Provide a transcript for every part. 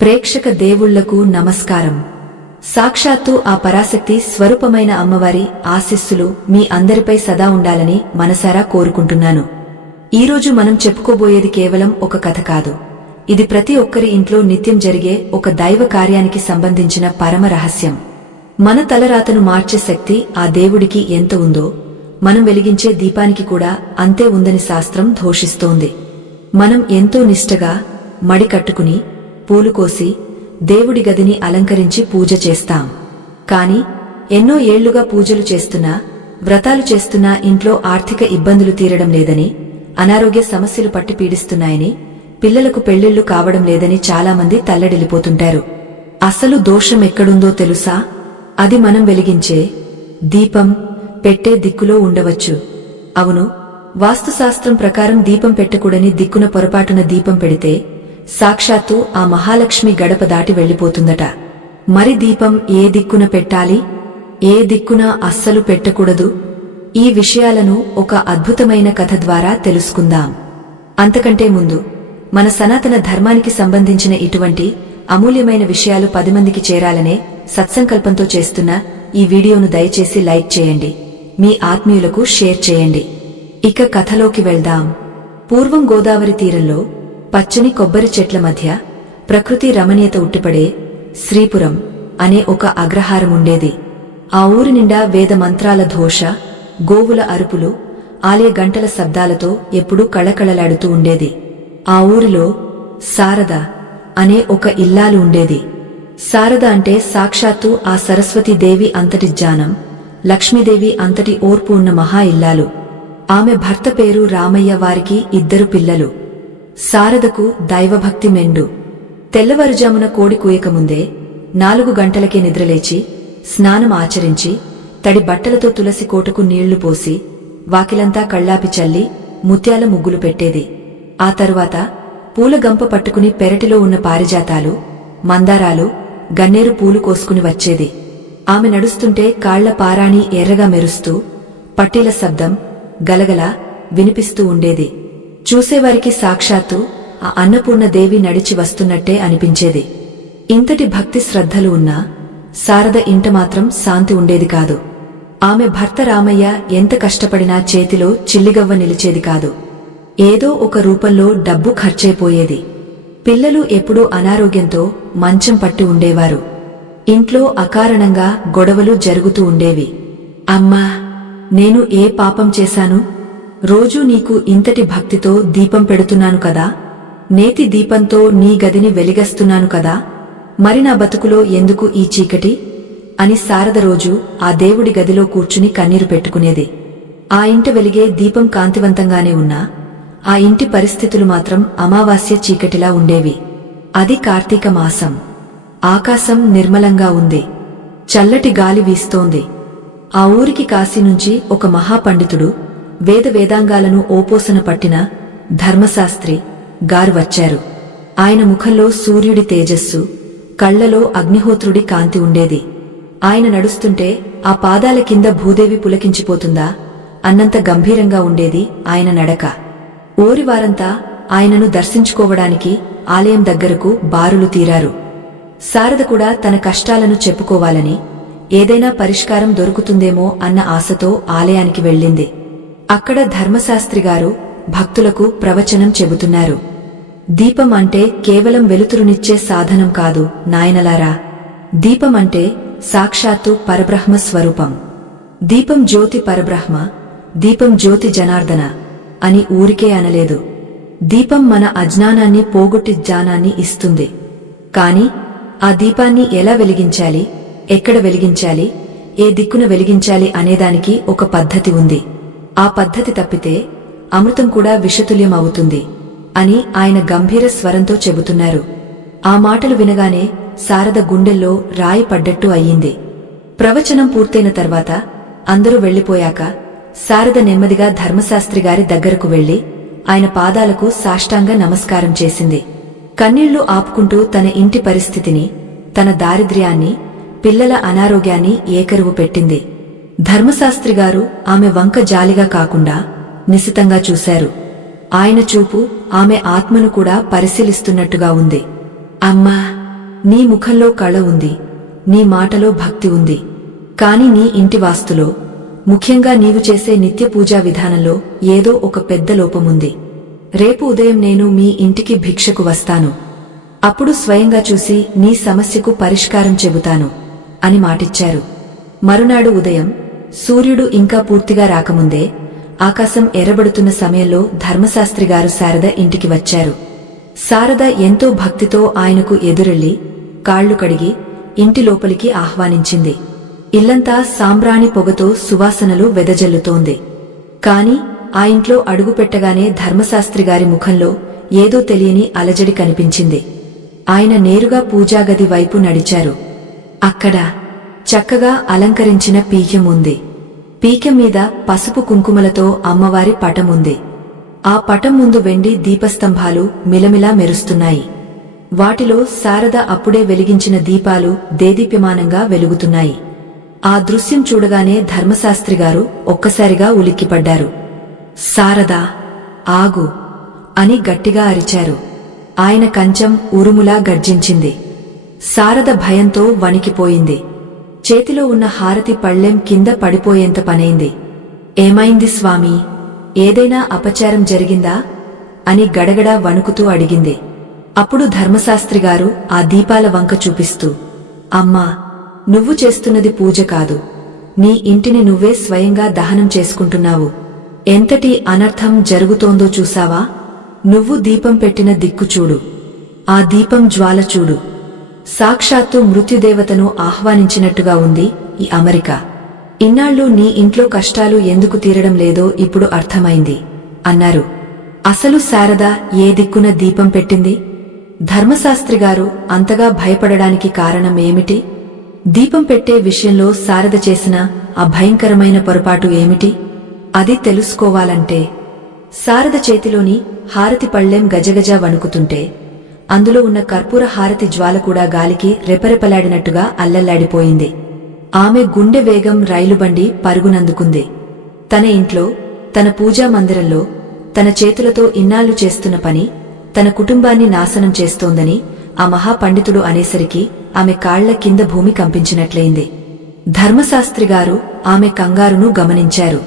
ప్రేక్షక దేవుళ్లకు నమస్కారం. సాక్షాత్తు ఆ పరాశక్తి స్వరూపమైన అమ్మవారి ఆశీస్సులు మీ అందరిపై సదా ఉండాలని మనసారా కోరుకుంటున్నాను. ఈరోజు మనం చెప్పుకోబోయేది కేవలం ఒక కథ కాదు. ఇది ప్రతి ఒక్కరి ఇంట్లో నిత్యం జరిగే ఒక దైవ కార్యానికి సంబంధించిన పరమ రహస్యం. మన తలరాతను మార్చే శక్తి ఆ దేవుడికి ఎంత ఉందో, మనం వెలిగించే దీపానికి కూడా అంతే ఉందని శాస్త్రం ఘోషిస్తోంది. మనం ఎంతో నిష్టగా మడి కట్టుకుని పూలు కోసి దేవుడి గదిని అలంకరించి పూజ చేస్తాం. కాని ఎన్నో ఏళ్లుగా పూజలు చేస్తున్నా, వ్రతాలు చేస్తున్నా ఇంట్లో ఆర్థిక ఇబ్బందులు తీరడం లేదని, అనారోగ్య సమస్యలు పట్టి పీడిస్తున్నాయని, పిల్లలకు పెళ్లిళ్లు కావడం లేదని చాలామంది తల్లడిల్లిపోతుంటారు. అసలు దోషం ఎక్కడుందో తెలుసా? అది మనం వెలిగించే దీపం పెట్టే దిక్కులో ఉండవచ్చు. అవును, వాస్తుశాస్త్రం ప్రకారం దీపం పెట్టకూడని దిక్కున పొరపాటున దీపం పెడితే సాక్షాత్తు ఆ మహాలక్ష్మి గడప దాటి వెళ్లిపోతుందట. మరి దీపం ఏ దిక్కున పెట్టాలి, ఏ దిక్కున అస్సలు పెట్టకూడదు? ఈ విషయాలను ఒక అద్భుతమైన కథ ద్వారా తెలుసుకుందాం. అంతకంటే ముందు మన సనాతన ధర్మానికి సంబంధించిన ఇటువంటి అమూల్యమైన విషయాలు 10 మందికి చేరాలనే సత్సంకల్పంతో చేస్తున్న ఈ వీడియోను దయచేసి లైక్ చేయండి, మీ ఆత్మీయులకు షేర్ చేయండి. ఇక కథలోకి వెళ్దాం. పూర్వం గోదావరి తీరంలో పచ్చని కొబ్బరి చెట్ల మధ్య ప్రకృతి రమణీయత ఉట్టిపడే శ్రీపురం అనే ఒక అగ్రహారముండేది. ఆ ఊరి నిండా వేద మంత్రాల ఘోష, గోవుల అరుపులు, ఆలయ గంటల శబ్దాలతో ఎప్పుడూ కళకళలాడుతూ ఉండేది. ఆ ఊరిలో శారద అనే ఒక ఇల్లాలు ఉండేది. శారద అంటే సాక్షాత్తు ఆ సరస్వతీదేవి అంతటి జ్ఞానం, లక్ష్మీదేవి అంతటి ఓర్పు ఉన్న మహా ఇల్లాలు. ఆమె భర్త పేరు రామయ్య. వారికి 2 పిల్లలు. శారదకు దైవభక్తి మెండు. తెల్లవారుజామున కోడి కూయకముందే 4 గంటలకే నిద్రలేచి స్నానం ఆచరించి తడి బట్టలతో తులసి కోటకు నీళ్లు పోసి వాకిలంతా కళ్ళాపి చల్లి ముత్యాల ముగ్గులు పెట్టేది. ఆ తరువాత పూలగంప పట్టుకుని పెరటిలో ఉన్న పారిజాతాలు, మందారాలు, గన్నేరు పూలు కోసుకుని వచ్చేది. ఆమె నడుస్తుంటే కాళ్ల పారాణి ఎర్రగా మెరుస్తూ పట్టీల శబ్దం గలగల వినిపిస్తూ ఉండేది. చూసేవారికి సాక్షాత్తు ఆ అన్నపూర్ణదేవి నడిచి వస్తున్నట్టే అనిపించేది. ఇంతటి భక్తి శ్రద్ధలు ఉన్నా శారద ఇంట మాత్రం శాంతి ఉండేది కాదు. ఆమె భర్త రామయ్య ఎంత కష్టపడినా చేతిలో చిల్లిగవ్వ నిలిచేది కాదు. ఏదో ఒక రూపంలో డబ్బు ఖర్చైపోయేది. పిల్లలు ఎప్పుడూ అనారోగ్యంతో మంచం పట్టి ఉండేవారు. ఇంట్లో అకారణంగా గొడవలు జరుగుతూ ఉండేవి. అమ్మా, నేను ఏ పాపం చేశాను? రోజూ నీకు ఇంతటి భక్తితో దీపం పెడుతున్నాను కదా, నేతి దీపంతో నీ గదిని వెలిగస్తున్నాను కదా, మరి నా బతుకులో ఎందుకు ఈ చీకటి అని శారద రోజు ఆ దేవుడి గదిలో కూర్చుని కన్నీరు పెట్టుకునేది. ఆ ఇంట వెలిగే దీపం కాంతివంతంగానే ఉన్నా ఆ ఇంటి పరిస్థితులు మాత్రం అమావాస్య చీకటిలా ఉండేవి. అది కార్తీక మాసం. ఆకాశం నిర్మలంగా ఉంది. చల్లటి గాలి వీస్తోంది. ఆ ఊరికి కాశీ నుంచి ఒక మహాపండితుడు, వేదాంగాలను ఓపోసన పట్టిన ధర్మశాస్త్రి గారు వచ్చారు. ఆయన ముఖంలో సూర్యుడి తేజస్సు, కళ్లలో అగ్నిహోత్రుడి కాంతి ఉండేది. ఆయన నడుస్తుంటే ఆ పాదాల కింద భూదేవి పులకించిపోతుందా అన్నంత గంభీరంగా ఉండేది ఆయన నడక. ఊరివారంతా ఆయనను దర్శించుకోవడానికి ఆలయం దగ్గరకు బారులు తీరారు. శారద కూడా తన కష్టాలను చెప్పుకోవాలని, ఏదైనా పరిష్కారం దొరుకుతుందేమో అన్న ఆశతో ఆలయానికి వెళ్ళింది. అక్కడ ధర్మశాస్త్రిగారు భక్తులకు ప్రవచనం చెబుతున్నారు. దీపం అంటే కేవలం వెలుతురునిచ్చే సాధనం కాదు నాయనలారా. దీపం అంటే సాక్షాత్తు పరబ్రహ్మ స్వరూపం. దీపం జ్యోతి పరబ్రహ్మ, దీపం జ్యోతి జనార్దన అని ఊరికే అనలేదు. దీపం మన అజ్ఞానాన్ని పోగొట్టి జ్ఞానాన్ని ఇస్తుంది. కాని ఆ దీపాన్ని ఎలా వెలిగించాలి, ఎక్కడ వెలిగించాలి, ఏ దిక్కున వెలిగించాలి అనేదానికి ఒక పద్ధతి ఉంది. ఆ పద్ధతి తప్పితే అమృతం కూడా విషతుల్యం అవుతుంది అని ఆయన గంభీర స్వరంతో చెబుతున్నారు. ఆ మాటలు వినగానే శారద గుండెల్లో రాయి పడ్డట్టు అయ్యింది. ప్రవచనం పూర్తయిన తర్వాత అందరూ వెళ్లిపోయాక శారద నెమ్మదిగా ధర్మశాస్త్రిగారి దగ్గరకు వెళ్లి ఆయన పాదాలకు సాష్టాంగ నమస్కారం చేసింది. కన్నీళ్లు ఆపుకుంటూ తన ఇంటి పరిస్థితిని, తన దారిద్ర్యాన్ని, పిల్లల అనారోగ్యాన్ని ఏకరువు పెట్టింది. ధర్మశాస్త్రిగారు ఆమె వంక జాలిగా కాకుండా నిశితంగా చూశారు. ఆయన చూపు ఆమె ఆత్మను కూడా పరిశీలిస్తున్నట్టుగా ఉంది. అమ్మా, నీ ముఖంలో కళ ఉంది, నీ మాటలో భక్తి ఉంది. కాని నీ ఇంటి వాస్తులో, ముఖ్యంగా నీవు చేసే నిత్య పూజా విధానంలో ఏదో ఒక పెద్ద లోపముంది. రేపు ఉదయం నేను మీ ఇంటికి భిక్షకు వస్తాను. అప్పుడు స్వయంగా చూసి నీ సమస్యకు పరిష్కారం చెబుతాను అని మాటిచ్చారు. మరునాడు ఉదయం సూర్యుడు ఇంకా పూర్తిగా రాకముందే ఆకాశం ఎర్రబడుతున్న సమయంలో ధర్మశాస్త్రిగారు శారద ఇంటికి వచ్చారు. శారద ఎంతో భక్తితో ఆయనకు ఎదురెళ్లి కాళ్లు కడిగి ఇంటి లోపలికి ఆహ్వానించింది. ఇల్లంతా సాంబ్రాణి పొగతో సువాసనలు వెదజల్లుతోంది. కాని ఆ ఇంట్లో అడుగుపెట్టగానే ధర్మశాస్త్రిగారి ముఖంలో ఏదో తెలియని అలజడి కనిపించింది. ఆయన నేరుగా పూజాగది వైపు నడిచారు. అక్కడ చక్కగా అలంకరించిన పీఠం ఉంది. పీఠం మీద పసుపు కుంకుమలతో అమ్మవారి పటం ఉంది. ఆ పటం ముందు వెండి దీపస్తంభాలు మిలమిలా మెరుస్తున్నాయి. వాటిలో శారద అప్పుడే వెలిగించిన దీపాలు దేదీప్యమానంగా వెలుగుతున్నాయి. ఆ దృశ్యం చూడగానే ధర్మశాస్త్రిగారు ఒక్కసారిగా ఉలిక్కిపడ్డారు. శారదా, ఆగు అని గట్టిగా అరిచారు. ఆయన కంచం ఉరుములా గర్జించింది. శారద భయంతో వణికిపోయింది. చేతిలో ఉన్న హారతి పళ్ళెం కింద పడిపోయేంత పనైంది. ఏమైంది స్వామీ, ఏదైనా అపచారం జరిగిందా అని గడగడా వణుకుతూ అడిగింది. అప్పుడు ధర్మశాస్త్రిగారు ఆ దీపాల వంక చూపిస్తూ, అమ్మా, నువ్వు చేస్తున్నది పూజ కాదు, నీ ఇంటిని నువ్వే స్వయంగా దహనం చేసుకుంటున్నావు. ఎంతటి అనర్థం జరుగుతోందో చూసావా? నువ్వు దీపం పెట్టిన దిక్కు చూడు, ఆ దీపం జ్వాల చూడు. సాక్షాత్తు మృత్యుదేవతను ఆహ్వానించినట్టుగా ఉంది ఈ అమరిక. ఇన్నాళ్లు నీ ఇంట్లో కష్టాలు ఎందుకు తీరడం లేదో ఇప్పుడు అర్థమైంది అన్నారు. అసలు శారద ఏ దిక్కున దీపం పెట్టింది? ధర్మశాస్త్రిగారు అంతగా భయపడడానికి కారణం ఏమిటి? దీపం పెట్టే విషయంలో శారద చేసిన ఆ భయంకరమైన పొరపాటు ఏమిటి? అది తెలుసుకోవాలంటే శారద చేతిలోని హారతి పళ్ళెం గజగజ వణుకుతుంటే అందులో ఉన్న కర్పూర హారతి జ్వాల కూడా గాలికి రెపరెపలాడినట్టుగా అల్లల్లాడిపోయింది. ఆమె గుండె వేగం రైలుబండి పరుగునందుకుంది. తన ఇంట్లో, తన పూజా మందిరంలో తన చేతులతో ఇన్నాళ్లు చేస్తున్న పని తన కుటుంబాన్ని నాశనం చేస్తోందని ఆ మహాపండితుడు అనేసరికి ఆమె కాళ్ల కింద భూమి కంపించినట్లయింది. ధర్మశాస్త్రిగారు ఆమె కంగారును గమనించారు.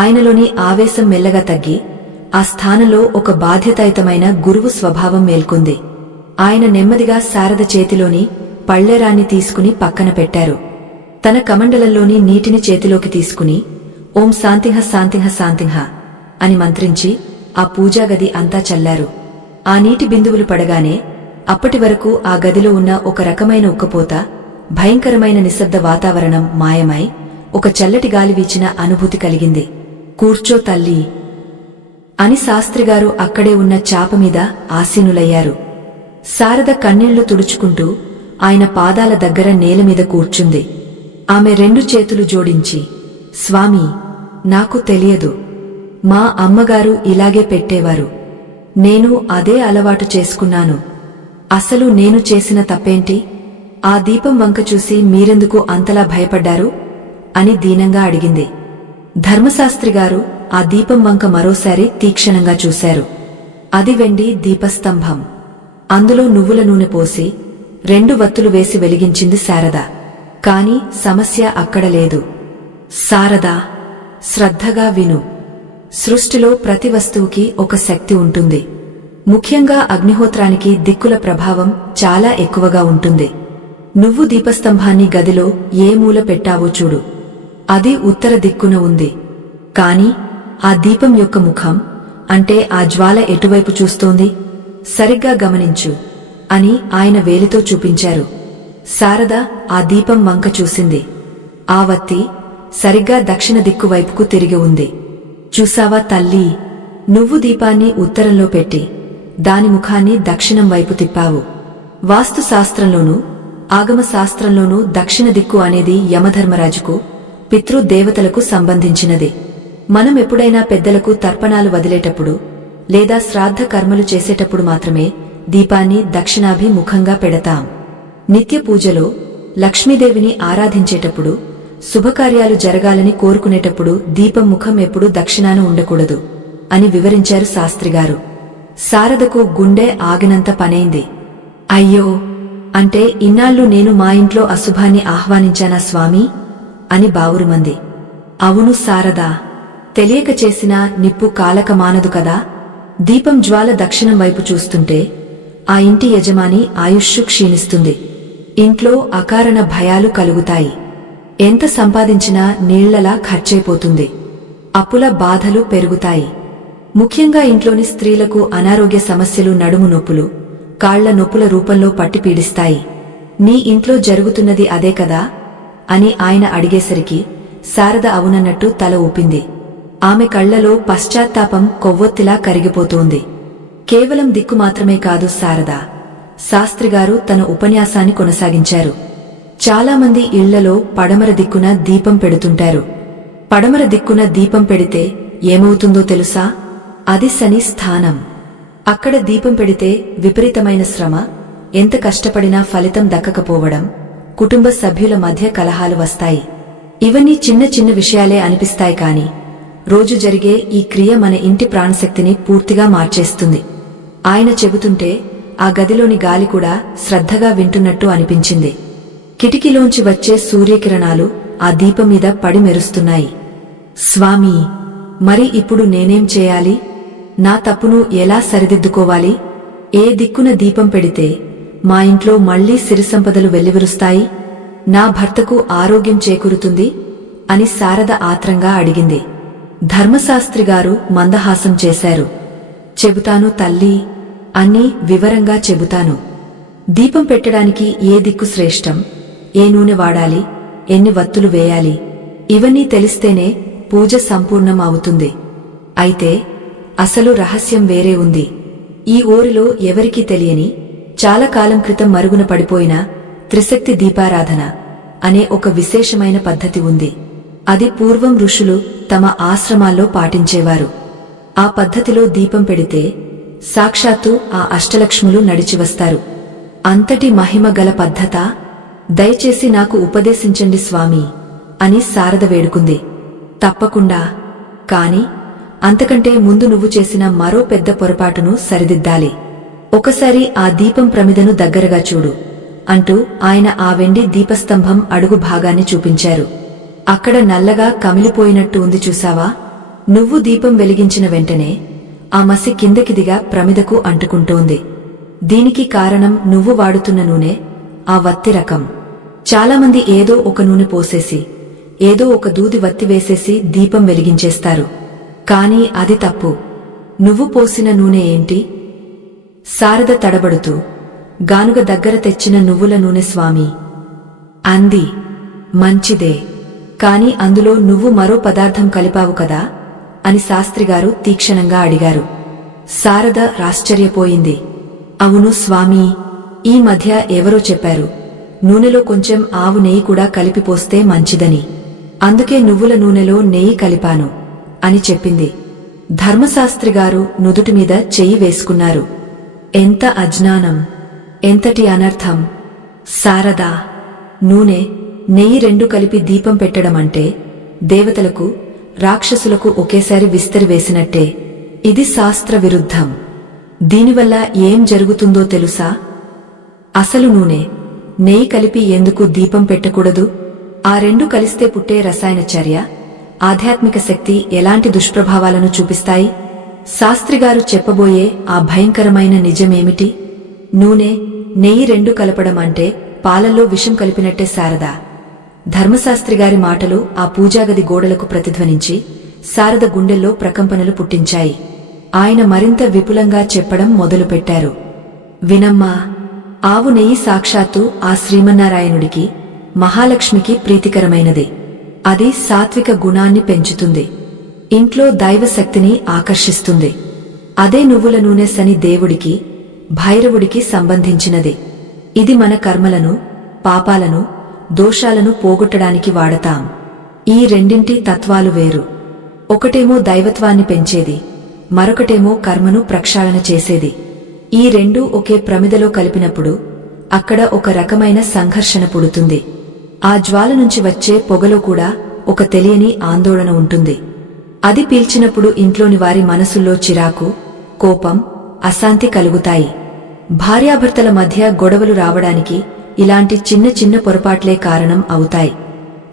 ఆయనలోని ఆవేశం మెల్లగా తగ్గి ఆ స్థానంలో ఒక బాధ్యతాయుతమైన గురువు స్వభావం మేల్కొంది. ఆయన నెమ్మదిగా శారద చేతిలోని పళ్ళెరాన్ని తీసుకుని పక్కన పెట్టారు. తన కమండలంలోని నీటిని చేతిలోకి తీసుకుని ఓం శాంతింహ శాంతింహ శాంతింహ అని మంత్రించి ఆ పూజాగది అంతా చల్లారు. ఆ నీటి బిందువులు పడగానే అప్పటి వరకు ఆ గదిలో ఉన్న ఒక రకమైన ఉక్కపోత, భయంకరమైన నిశ్శబ్ద వాతావరణం మాయమై ఒక చల్లటి గాలి వీచిన అనుభూతి కలిగింది. కూర్చో తల్లీ అని శాస్త్రిగారు అక్కడే ఉన్న చాప మీద ఆసీనులయ్యారు. శారద కన్నీళ్లు తుడుచుకుంటూ ఆయన పాదాల దగ్గర నేలమీద కూర్చుంది. ఆమె రెండు చేతులు జోడించి, స్వామీ, నాకు తెలియదు, మా అమ్మగారు ఇలాగే పెట్టేవారు. నేను అదే అలవాటు చేసుకున్నాను. అసలు నేను చేసిన తప్పేంటి? ఆ దీపం వంక చూసి మీరెందుకు అంతలా భయపడ్డారు అని దీనంగా అడిగింది. ధర్మశాస్త్రిగారు ఆ దీపం వంక మరోసారి తీక్షణంగా చూశారు. అది వెండి దీపస్తంభం. అందులో నువ్వుల నూనె పోసి 2 వత్తులు వేసి వెలిగించింది శారద. కాని సమస్య అక్కడ లేదు. శారదా, శ్రద్ధగా విను. సృష్టిలో ప్రతి వస్తువుకి ఒక శక్తి ఉంటుంది. ముఖ్యంగా అగ్నిహోత్రానికి దిక్కుల ప్రభావం చాలా ఎక్కువగా ఉంటుంది. నువ్వు దీపస్తంభాన్ని గదిలో ఏ మూల పెట్టావో చూడు. అది ఉత్తర దిక్కున ఉంది. కాని ఆ దీపం యొక్క ముఖం, అంటే ఆ జ్వాల ఎటువైపు చూస్తోంది? సరిగ్గా గమనించు అని ఆయన వేలితో చూపించారు. శారద ఆ దీపం వంక చూసింది. ఆ వత్తి సరిగ్గా దక్షిణ దిక్కు వైపుకు తిరిగి ఉంది. చూసావా తల్లీ, నువ్వు దీపాన్ని ఉత్తరంలో పెట్టి దాని ముఖాన్ని దక్షిణం వైపు తిప్పావు. వాస్తు శాస్త్రంలోనూ ఆగమ శాస్త్రంలోనూ దక్షిణ దిక్కు అనేది యమధర్మరాజుకు, పితృదేవతలకు సంబంధించినది. మనం ఎప్పుడైనా పెద్దలకు తర్పణాలు వదిలేటప్పుడు లేదా శ్రాద్ధ కర్మలు చేసేటప్పుడు మాత్రమే దీపాన్ని దక్షిణాభిముఖంగా పెడతాం. నిత్య పూజలో లక్ష్మీదేవిని ఆరాధించేటప్పుడు, శుభకార్యాలు జరగాలని కోరుకునేటప్పుడు దీపం ముఖం ఎప్పుడూ దక్షిణాన ఉండకూడదు అని వివరించారు శాస్త్రిగారు. శారదకు గుండె ఆగినంత పనైంది. అయ్యో అంటే ఇన్నాళ్ళు నేను మా ఇంట్లో అశుభాన్ని ఆహ్వానించానా స్వామీ అని బావురుమంది. అవును శారదా, తెలియక చేసిన నిప్పు కాలక మానదు కదా. దీపం జ్వాల దక్షిణం వైపు చూస్తుంటే ఆ ఇంటి యజమాని ఆయుష్షు క్షీణిస్తుంది. ఇంట్లో అకారణ భయాలు కలుగుతాయి. ఎంత సంపాదించినా నీళ్లలా ఖర్చయిపోతుంది. అప్పుల బాధలు పెరుగుతాయి. ముఖ్యంగా ఇంట్లోని స్త్రీలకు అనారోగ్య సమస్యలు, నడుము నొప్పులు, కాళ్ల నొప్పుల రూపంలో పట్టి పీడిస్తాయి. నీ ఇంట్లో జరుగుతున్నది అదే కదా అని ఆయన అడిగేసరికి శారద అవునన్నట్టు తల ఊపింది. ఆమె కళ్లలో పశ్చాత్తాపం కొవ్వొత్తిలా కరిగిపోతోంది. కేవలం దిక్కు మాత్రమే కాదు శారదా, శాస్త్రిగారు తన ఉపన్యాసాన్ని కొనసాగించారు. చాలామంది ఇళ్లలో పడమర దిక్కున దీపం పెడుతుంటారు. పడమర దిక్కున దీపం పెడితే ఏమవుతుందో తెలుసా? అది శని స్థానం. అక్కడ దీపం పెడితే విపరీతమైన శ్రమ, ఎంత కష్టపడినా ఫలితం దక్కకపోవడం, కుటుంబ సభ్యుల మధ్య కలహాలు వస్తాయి. ఇవన్నీ చిన్న చిన్న విషయాలే అనిపిస్తాయి కాని రోజు జరిగే ఈ క్రియ మన ఇంటి ప్రాణశక్తిని పూర్తిగా మార్చేస్తుంది. ఆయన చెబుతుంటే ఆ గదిలోని గాలి కూడా శ్రద్ధగా వింటున్నట్టు అనిపించింది. కిటికీలోంచి వచ్చే సూర్యకిరణాలు ఆ దీపం మీద పడి మెరుస్తున్నాయి. స్వామీ, మరి ఇప్పుడు నేనేం చేయాలి? నా తప్పును ఎలా సరిదిద్దుకోవాలి? ఏ దిక్కున దీపం పెడితే మా ఇంట్లో మళ్లీ సిరిసంపదలు వెల్లివిరుస్తాయి, నా భర్తకు ఆరోగ్యం చేకూరుతుంది అని శారద ఆత్రంగా అడిగింది. ధర్మశాస్త్రిగారు మందహాసం చేశారు. చెబుతాను తల్లీ, అన్నీ వివరంగా చెబుతాను. దీపం పెట్టడానికి ఏ దిక్కు శ్రేష్టం, ఏ నూనె వాడాలి, ఎన్ని వత్తులు వేయాలి, ఇవన్నీ తెలిస్తేనే పూజ సంపూర్ణం అవుతుంది. అయితే అసలు రహస్యం వేరే ఉంది. ఈ ఊరిలో ఎవరికీ తెలియని, చాలా కాలం క్రితం మరుగున పడిపోయిన త్రిశక్తి దీపారాధన అనే ఒక విశేషమైన పద్ధతి ఉంది. అది పూర్వం ఋషులు తమ ఆశ్రమాల్లో పాటించేవారు. ఆ పద్ధతిలో దీపం పెడితే సాక్షాత్తు ఆ అష్టలక్ష్ములు నడిచివస్తారు. అంతటి మహిమ గల పద్ధతా? దయచేసి నాకు ఉపదేశించండి స్వామీ అని శారద వేడుకుంది. తప్పకుండా, కాని అంతకంటే ముందు నువ్వు చేసిన మరో పెద్ద పొరపాటును సరిదిద్దాలి. ఒకసారి ఆ దీపం ప్రమిదను దగ్గరగా చూడు అంటూ ఆయన ఆ వెండి దీపస్తంభం అడుగు భాగాన్ని చూపించారు. అక్కడ నల్లగా కమిలిపోయినట్టు ఉంది చూసావా? నువ్వు దీపం వెలిగించిన వెంటనే ఆ మసి కిందకి దిగా ప్రమిదకు అంటుకుంటోంది. దీనికి కారణం నువ్వు వాడుతున్న నూనె, ఆ వత్తి రకం. చాలామంది ఏదో ఒక నూనె పోసేసి, ఏదో ఒక దూది వత్తి వేసేసి దీపం వెలిగించేస్తారు. కాని అది తప్పు. నువ్వు పోసిన నూనె ఏంటి? శారద తడబడుతూ, గానుగ దగ్గర తెచ్చిన నువ్వుల నూనె స్వామీ అంది. మంచిదే, కాని అందులో నువ్వు మరో పదార్థం కలిపావు కదా అని శాస్త్రిగారు తీక్షణంగా అడిగారు. శారద ఆశ్చర్యపోయింది. అవును స్వామీ, ఈ మధ్య ఎవరో చెప్పారు, నూనెలో కొంచెం ఆవు నెయ్యి కూడా కలిపిపోస్తే మంచిదని. అందుకే నువ్వుల నూనెలో నెయ్యి కలిపాను అని చెప్పింది. ధర్మశాస్త్రిగారు నుదుటి మీద చెయ్యి వేసుకున్నారు. ఎంత అజ్ఞానం, ఎంతటి అనర్థం! శారదా, నూనె, నెయ్యి రెండు కలిపి దీపం పెట్టడమంటే దేవతలకు, రాక్షసులకు ఒకేసారి విస్తరి వేసినట్టే. ఇది శాస్త్ర విరుద్ధం. దీనివల్ల ఏం జరుగుతుందో తెలుసా? అసలు నూనె, నెయ్యి కలిపి ఎందుకు దీపం పెట్టకూడదు? ఆ రెండు కలిస్తే పుట్టే రసాయన చర్య, ఆధ్యాత్మిక శక్తి ఎలాంటి దుష్ప్రభావాలను చూపిస్తాయి? శాస్త్రిగారు చెప్పబోయే ఆ భయంకరమైన నిజమేమిటి? నూనె, నెయ్యి రెండు కలపడం అంటే పాలల్లో విషం కలిపినట్టే శారదా. ధర్మశాస్త్రిగారి మాటలు ఆ పూజాగది గోడలకు ప్రతిధ్వనించి శారద గుండెల్లో ప్రకంపనలు పుట్టించాయి. ఆయన మరింత విపులంగా చెప్పడం మొదలుపెట్టారు. వినమ్మా, ఆవు నెయ్యి సాక్షాత్తు ఆ శ్రీమన్నారాయణుడికి, మహాలక్ష్మికి ప్రీతికరమైనది. అది సాత్విక గుణాన్ని పెంచుతుంది, ఇంట్లో దైవశక్తిని ఆకర్షిస్తుంది. అదే నువ్వుల నూనె శని దేవుడికి, భైరవుడికి సంబంధించినది. ఇది మన కర్మలను, పాపాలను, దోషాలను పోగొట్టడానికి వాడతాం. ఈ రెండింటి తత్వాలు వేరు. ఒకటేమో దైవత్వాన్ని పెంచేది, మరొకటేమో కర్మను ప్రక్షాళన చేసేది. ఈ రెండూ ఒకే ప్రమిదలో కలిపినప్పుడు అక్కడ ఒక రకమైన సంఘర్షణ పుడుతుంది. ఆ జ్వాల నుంచి వచ్చే పొగలో కూడా ఒక తెలియని ఆందోళన ఉంటుంది. అది పీల్చినప్పుడు ఇంట్లోని వారి మనసుల్లో చిరాకు, కోపం, అశాంతి కలుగుతాయి. భార్యాభర్తల మధ్య గొడవలు రావడానికి ఇలాంటి చిన్న చిన్న పొరపాట్లే కారణం అవుతాయి.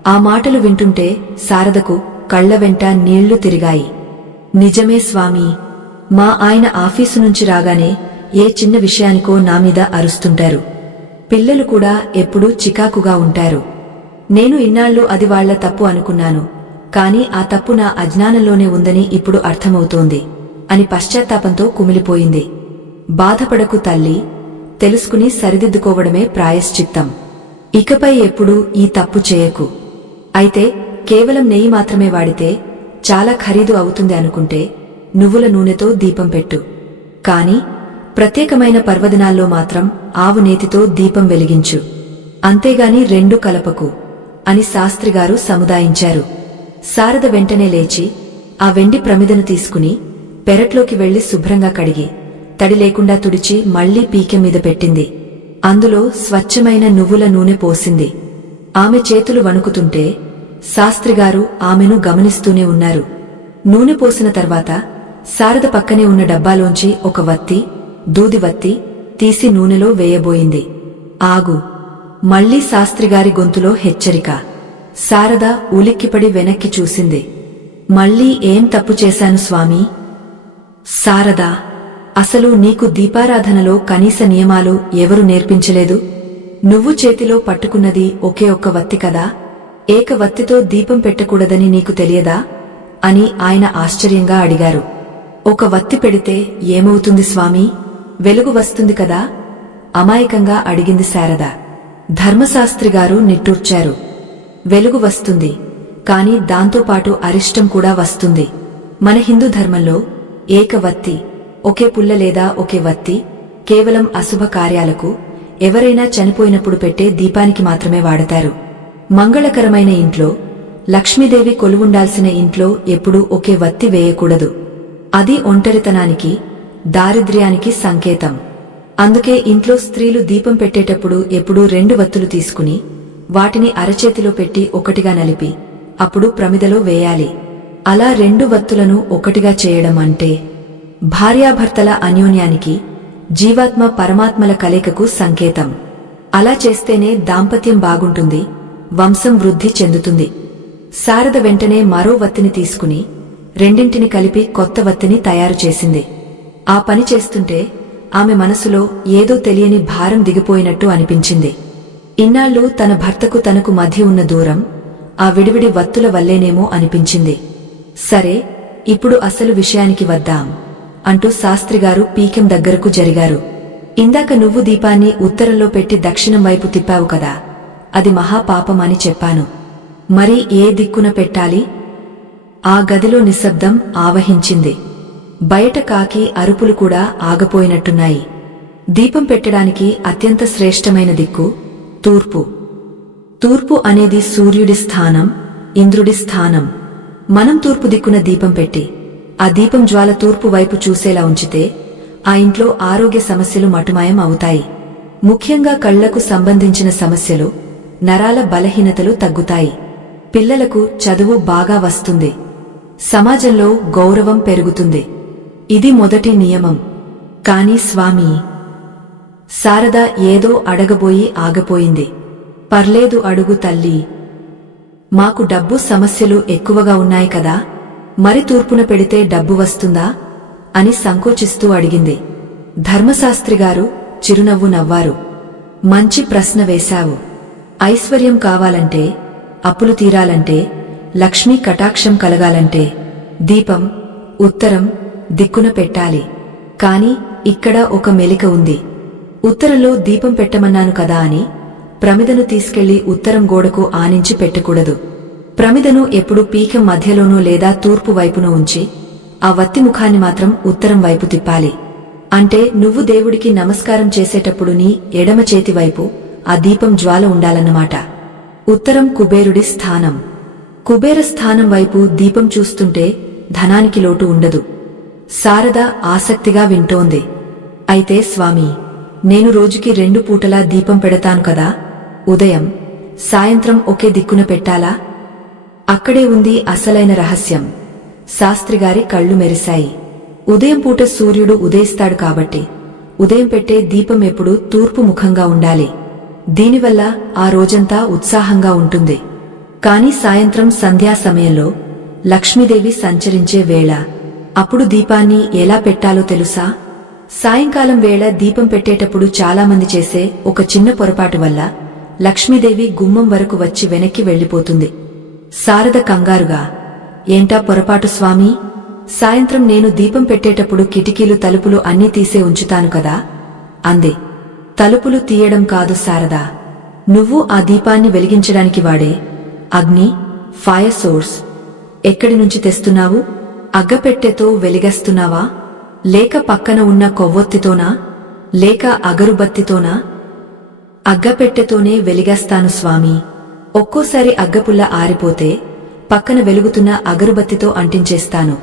ఆ మాటలు వింటుంటే శారదకు కళ్ల వెంట నీళ్లు తిరిగాయి. నిజమే స్వామీ, మా ఆయన ఆఫీసు నుంచి రాగానే ఏ చిన్న విషయానికో నామీద అరుస్తుంటారు. పిల్లలు కూడా ఎప్పుడూ చికాకుగా ఉంటారు. నేను ఇన్నాళ్లు అది వాళ్ల తప్పు అనుకున్నాను, కాని ఆ తప్పు నా అజ్ఞానంలోనే ఉందని ఇప్పుడు అర్థమవుతోంది అని పశ్చాత్తాపంతో కుమిలిపోయింది. బాధపడకు తల్లి, తెలుసుకుని సరిదిద్దుకోవడమే ప్రాయశ్చిత్తం. ఇకపై ఎప్పుడూ ఈ తప్పు చేయకు. అయితే కేవలం నెయ్యి మాత్రమే వాడితే చాలా ఖరీదు అవుతుంది అనుకుంటే నువ్వుల నూనెతో దీపం పెట్టు. కాని ప్రత్యేకమైన పర్వదినాల్లో మాత్రం ఆవు నేతితో దీపం వెలిగించు. అంతేగాని రెండు కలపకు అని శాస్త్రిగారు సముదాయించారు. శారద వెంటనే లేచి ఆ వెండి ప్రమిదను తీసుకుని పెరట్లోకి వెళ్లి శుభ్రంగా కడిగి తడి లేకుండా తుడిచి మళ్లీ పీకెం మీద పెట్టింది. అందులో స్వచ్ఛమైన నువ్వుల నూనె పోసింది. ఆమె చేతులు వణుకుతుంటే శాస్త్రిగారు ఆమెను గమనిస్తూనే ఉన్నారు. నూనె పోసిన తర్వాత శారద పక్కనే ఉన్న డబ్బాలోంచి ఒక వత్తి, దూదివత్తి తీసి నూనెలో వేయబోయింది. ఆగు! మళ్లీ శాస్త్రిగారి గొంతులో హెచ్చరిక. శారద ఉలిక్కిపడి వెనక్కి చూసింది. మళ్లీ ఏం తప్పు చేశాను స్వామీ? శారదా, అసలు నీకు దీపారాధనలో కనీస నియమాలు ఎవరు నేర్పించలేదు? నువ్వు చేతిలో పట్టుకున్నది ఒకే ఒక్క వత్తి కదా, ఏక వత్తితో దీపం పెట్టకూడదని నీకు తెలియదా అని ఆయన ఆశ్చర్యంగా అడిగారు. ఒక వత్తి పెడితే ఏమవుతుంది స్వామీ? వెలుగు వస్తుంది కదా అమాయకంగా అడిగింది శారద. ధర్మశాస్త్రిగారు నిట్టూర్చారు. వెలుగు వస్తుంది, కాని దాంతోపాటు అరిష్టం కూడా వస్తుంది. మన హిందూ ధర్మంలో ఏక వత్తి, ఒకే పుల్ల లేదా ఒకే వత్తి కేవలం అశుభ కార్యాలకు, ఎవరైనా చనిపోయినప్పుడు పెట్టే దీపానికి మాత్రమే వాడతారు. మంగళకరమైన ఇంట్లో, లక్ష్మీదేవి కొలువుండాల్సిన ఇంట్లో ఎప్పుడూ ఒకే వత్తి వేయకూడదు. అది ఒంటరితనానికి, దారిద్ర్యానికి సంకేతం. అందుకే ఇంట్లో స్త్రీలు దీపం పెట్టేటప్పుడు ఎప్పుడూ 2 వత్తులు తీసుకుని వాటిని అరచేతిలో పెట్టి ఒకటిగా నలిపి అప్పుడు ప్రమిదలో వేయాలి. అలా 2 వత్తులను ఒకటిగా చేయడం అంటే భార్యాభర్తల అన్యోన్యానికి, జీవాత్మ పరమాత్మల కలయికకు సంకేతం. అలా చేస్తేనే దాంపత్యం బాగుంటుంది, వంశం వృద్ధి చెందుతుంది. శారద వెంటనే మరో వత్తిని తీసుకుని రెండింటిని కలిపి కొత్త వత్తిని తయారు చేసింది. ఆ పని చేస్తుంటే ఆమె మనసులో ఏదో తెలియని భారం దిగిపోయినట్టు అనిపించింది. ఇన్నాళ్లు తన భర్తకు తనకు మధ్య ఉన్న దూరం ఆ విడివిడి వత్తుల వల్లేనేమో అనిపించింది. సరే, ఇప్పుడు అసలు విషయానికి వద్దాం అంటూ శాస్త్రిగారు పీకెం దగ్గరకు జరిగారు. ఇందాక నువ్వు దీపాన్ని ఉత్తరంలో పెట్టి దక్షిణం వైపు తిప్పావు కదా, అది మహాపాపం అని చెప్పాను. మరి ఏ దిక్కున పెట్టాలి? ఆ గదిలో నిశ్శబ్దం ఆవహించింది. బయట కాకి అరుపులు కూడా ఆగపోయినట్టున్నాయి. దీపం పెట్టడానికి అత్యంత శ్రేష్టమైన దిక్కు తూర్పు. తూర్పు అనేది సూర్యుడి స్థానం, ఇంద్రుడి స్థానం. మనం తూర్పు దిక్కున దీపం పెట్టి ఆ దీపం జ్వాల తూర్పు వైపు చూసేలా ఉంచితే ఆ ఇంట్లో ఆరోగ్య సమస్యలు మటుమాయం అవుతాయి. ముఖ్యంగా కళ్లకు సంబంధించిన సమస్యలు, నరాల బలహీనతలు తగ్గుతాయి. పిల్లలకు చదువు బాగా వస్తుంది. సమాజంలో గౌరవం పెరుగుతుంది. ఇది మొదటి నియమం. కాని స్వామీ, శారద ఏదో అడగబోయి ఆగపోయింది. పర్లేదు అడుగు తల్లీ. మాకు డబ్బు సమస్యలు ఎక్కువగా ఉన్నాయి కదా, మరి తూర్పున పెడితే డబ్బు వస్తుందా అని సంకోచిస్తూ అడిగింది. ధర్మశాస్త్రిగారు చిరునవ్వు నవ్వారు. మంచి ప్రశ్న వేశావు. ఐశ్వర్యం కావాలంటే, అప్పులు తీరాలంటే, లక్ష్మీ కటాక్షం కలగాలంటే దీపం ఉత్తరం దిక్కున పెట్టాలి. కాని ఇక్కడ ఒక మెలిక ఉంది. ఉత్తరంలో దీపం పెట్టమన్నాను కదా అని ప్రమిదను తీసుకెళ్లి ఉత్తరం గోడకు ఆనించి పెట్టకూడదు. ప్రమిదను ఎప్పుడు పీకెం మధ్యలోనూ లేదా తూర్పు వైపున ఉంచి ఆ వత్తి ముఖాన్ని మాత్రం ఉత్తరం వైపు తిప్పాలి. అంటే నువ్వు దేవుడికి నమస్కారం చేసేటప్పుడు నీ ఎడమ చేతి వైపు ఆ దీపం జ్వాల ఉండాలన్నమాట. ఉత్తరం కుబేరుడి స్థానం. కుబేర స్థానం వైపు దీపం చూస్తుంటే ధనానికి లోటు ఉండదు. శారద ఆసక్తిగా వింటోంది. అయితే స్వామీ, నేను రోజుకి 2 పూటలా దీపం పెడతాను కదా, ఉదయం, సాయంత్రం ఒకే దిక్కున పెట్టాలా? అక్కడే ఉంది అసలైన రహస్యం. శాస్త్రిగారి కళ్ళు మెరిశాయి. ఉదయం పూట సూర్యుడు ఉదయిస్తాడు కాబట్టి ఉదయం పెట్టే దీపం ఎప్పుడూ తూర్పు ముఖంగా ఉండాలి. దీనివల్ల ఆ రోజంతా ఉత్సాహంగా ఉంటుంది. కాని సాయంత్రం సంధ్యా సమయంలో లక్ష్మీదేవి సంచరించే వేళ. అప్పుడు దీపాన్ని ఎలా పెట్టాలో తెలుసా? సాయంకాలం వేళ దీపం పెట్టేటప్పుడు చాలామంది చేసే ఒక చిన్న పొరపాటు వల్ల లక్ష్మీదేవి గుమ్మం వరకు వచ్చి వెనక్కి వెళ్లిపోతుంది. శారద కంగారుగా, ఏంటా పొరపాటు స్వామీ? సాయంత్రం నేను దీపం పెట్టేటప్పుడు కిటికీలు తలుపులు అన్నీ తీసే ఉంచుతాను కదా అంది. తలుపులు తీయడం కాదు శారదా, నువ్వు ఆ దీపాన్ని వెలిగించడానికి వాడే అగ్ని, ఫైర్ సోర్స్ ఎక్కడి నుంచి తెస్తున్నావు? అగ్గపెట్టెతో వెలిగస్తున్నావా? లేక పక్కన ఉన్న కొవ్వొత్తితోనా? లేక అగరుబత్తితోనా? అగ్గపెట్టెతోనే వెలిగస్తాను స్వామీ. ఒక్కోసారి అగ్గపుల్ల ఆరిపోతే పక్కన వెలుగుతున్న అగరుబత్తితో అంటించేస్తాను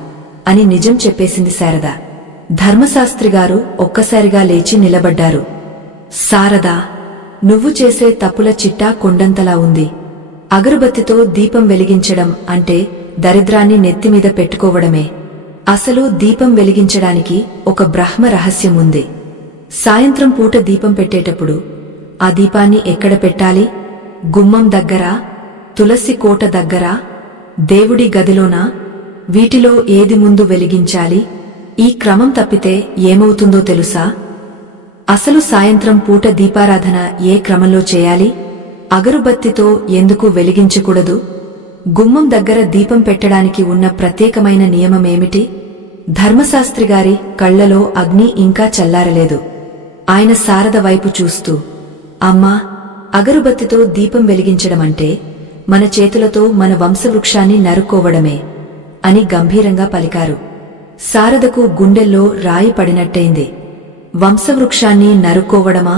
అని నిజం చెప్పేసింది శారద. ధర్మశాస్త్రిగారు ఒక్కసారిగా లేచి నిలబడ్డారు. శారదా, నువ్వు చేసే తప్పుల చిట్టా కొండంతలా ఉంది. అగరుబత్తితో దీపం వెలిగించడం అంటే దరిద్రాన్ని నెత్తిమీద పెట్టుకోవడమే. అసలు దీపం వెలిగించడానికి ఒక బ్రహ్మ రహస్యం ఉంది. సాయంత్రం పూట దీపం పెట్టేటప్పుడు ఆ దీపాన్ని ఎక్కడ పెట్టాలి? గుమ్మం దగ్గరా? తులసి కోట దగ్గరా? దేవుడి గదిలోనా? వీటిలో ఏది ముందు వెలిగించాలి? ఈ క్రమం తప్పితే ఏమవుతుందో తెలుసా? అసలు సాయంత్రం పూట దీపారాధన ఏ క్రమంలో చేయాలి? అగరుబత్తితో ఎందుకు వెలిగించకూడదు? గుమ్మం దగ్గర దీపం పెట్టడానికి ఉన్న ప్రత్యేకమైన నియమమేమిటి? ధర్మశాస్త్రిగారి కళ్లలో అగ్ని ఇంకా చల్లారలేదు. ఆయన శారద వైపు చూస్తూ, అమ్మా, అగరుబత్తితో దీపం వెలిగించడమంటే మన చేతులతో మన వంశవృక్షాన్ని నరుక్కోవడమే అని గంభీరంగా పలికారు. శారదకు గుండెల్లో రాయి పడినట్టయింది. వంశవృక్షాన్ని నరుక్కోవడమా?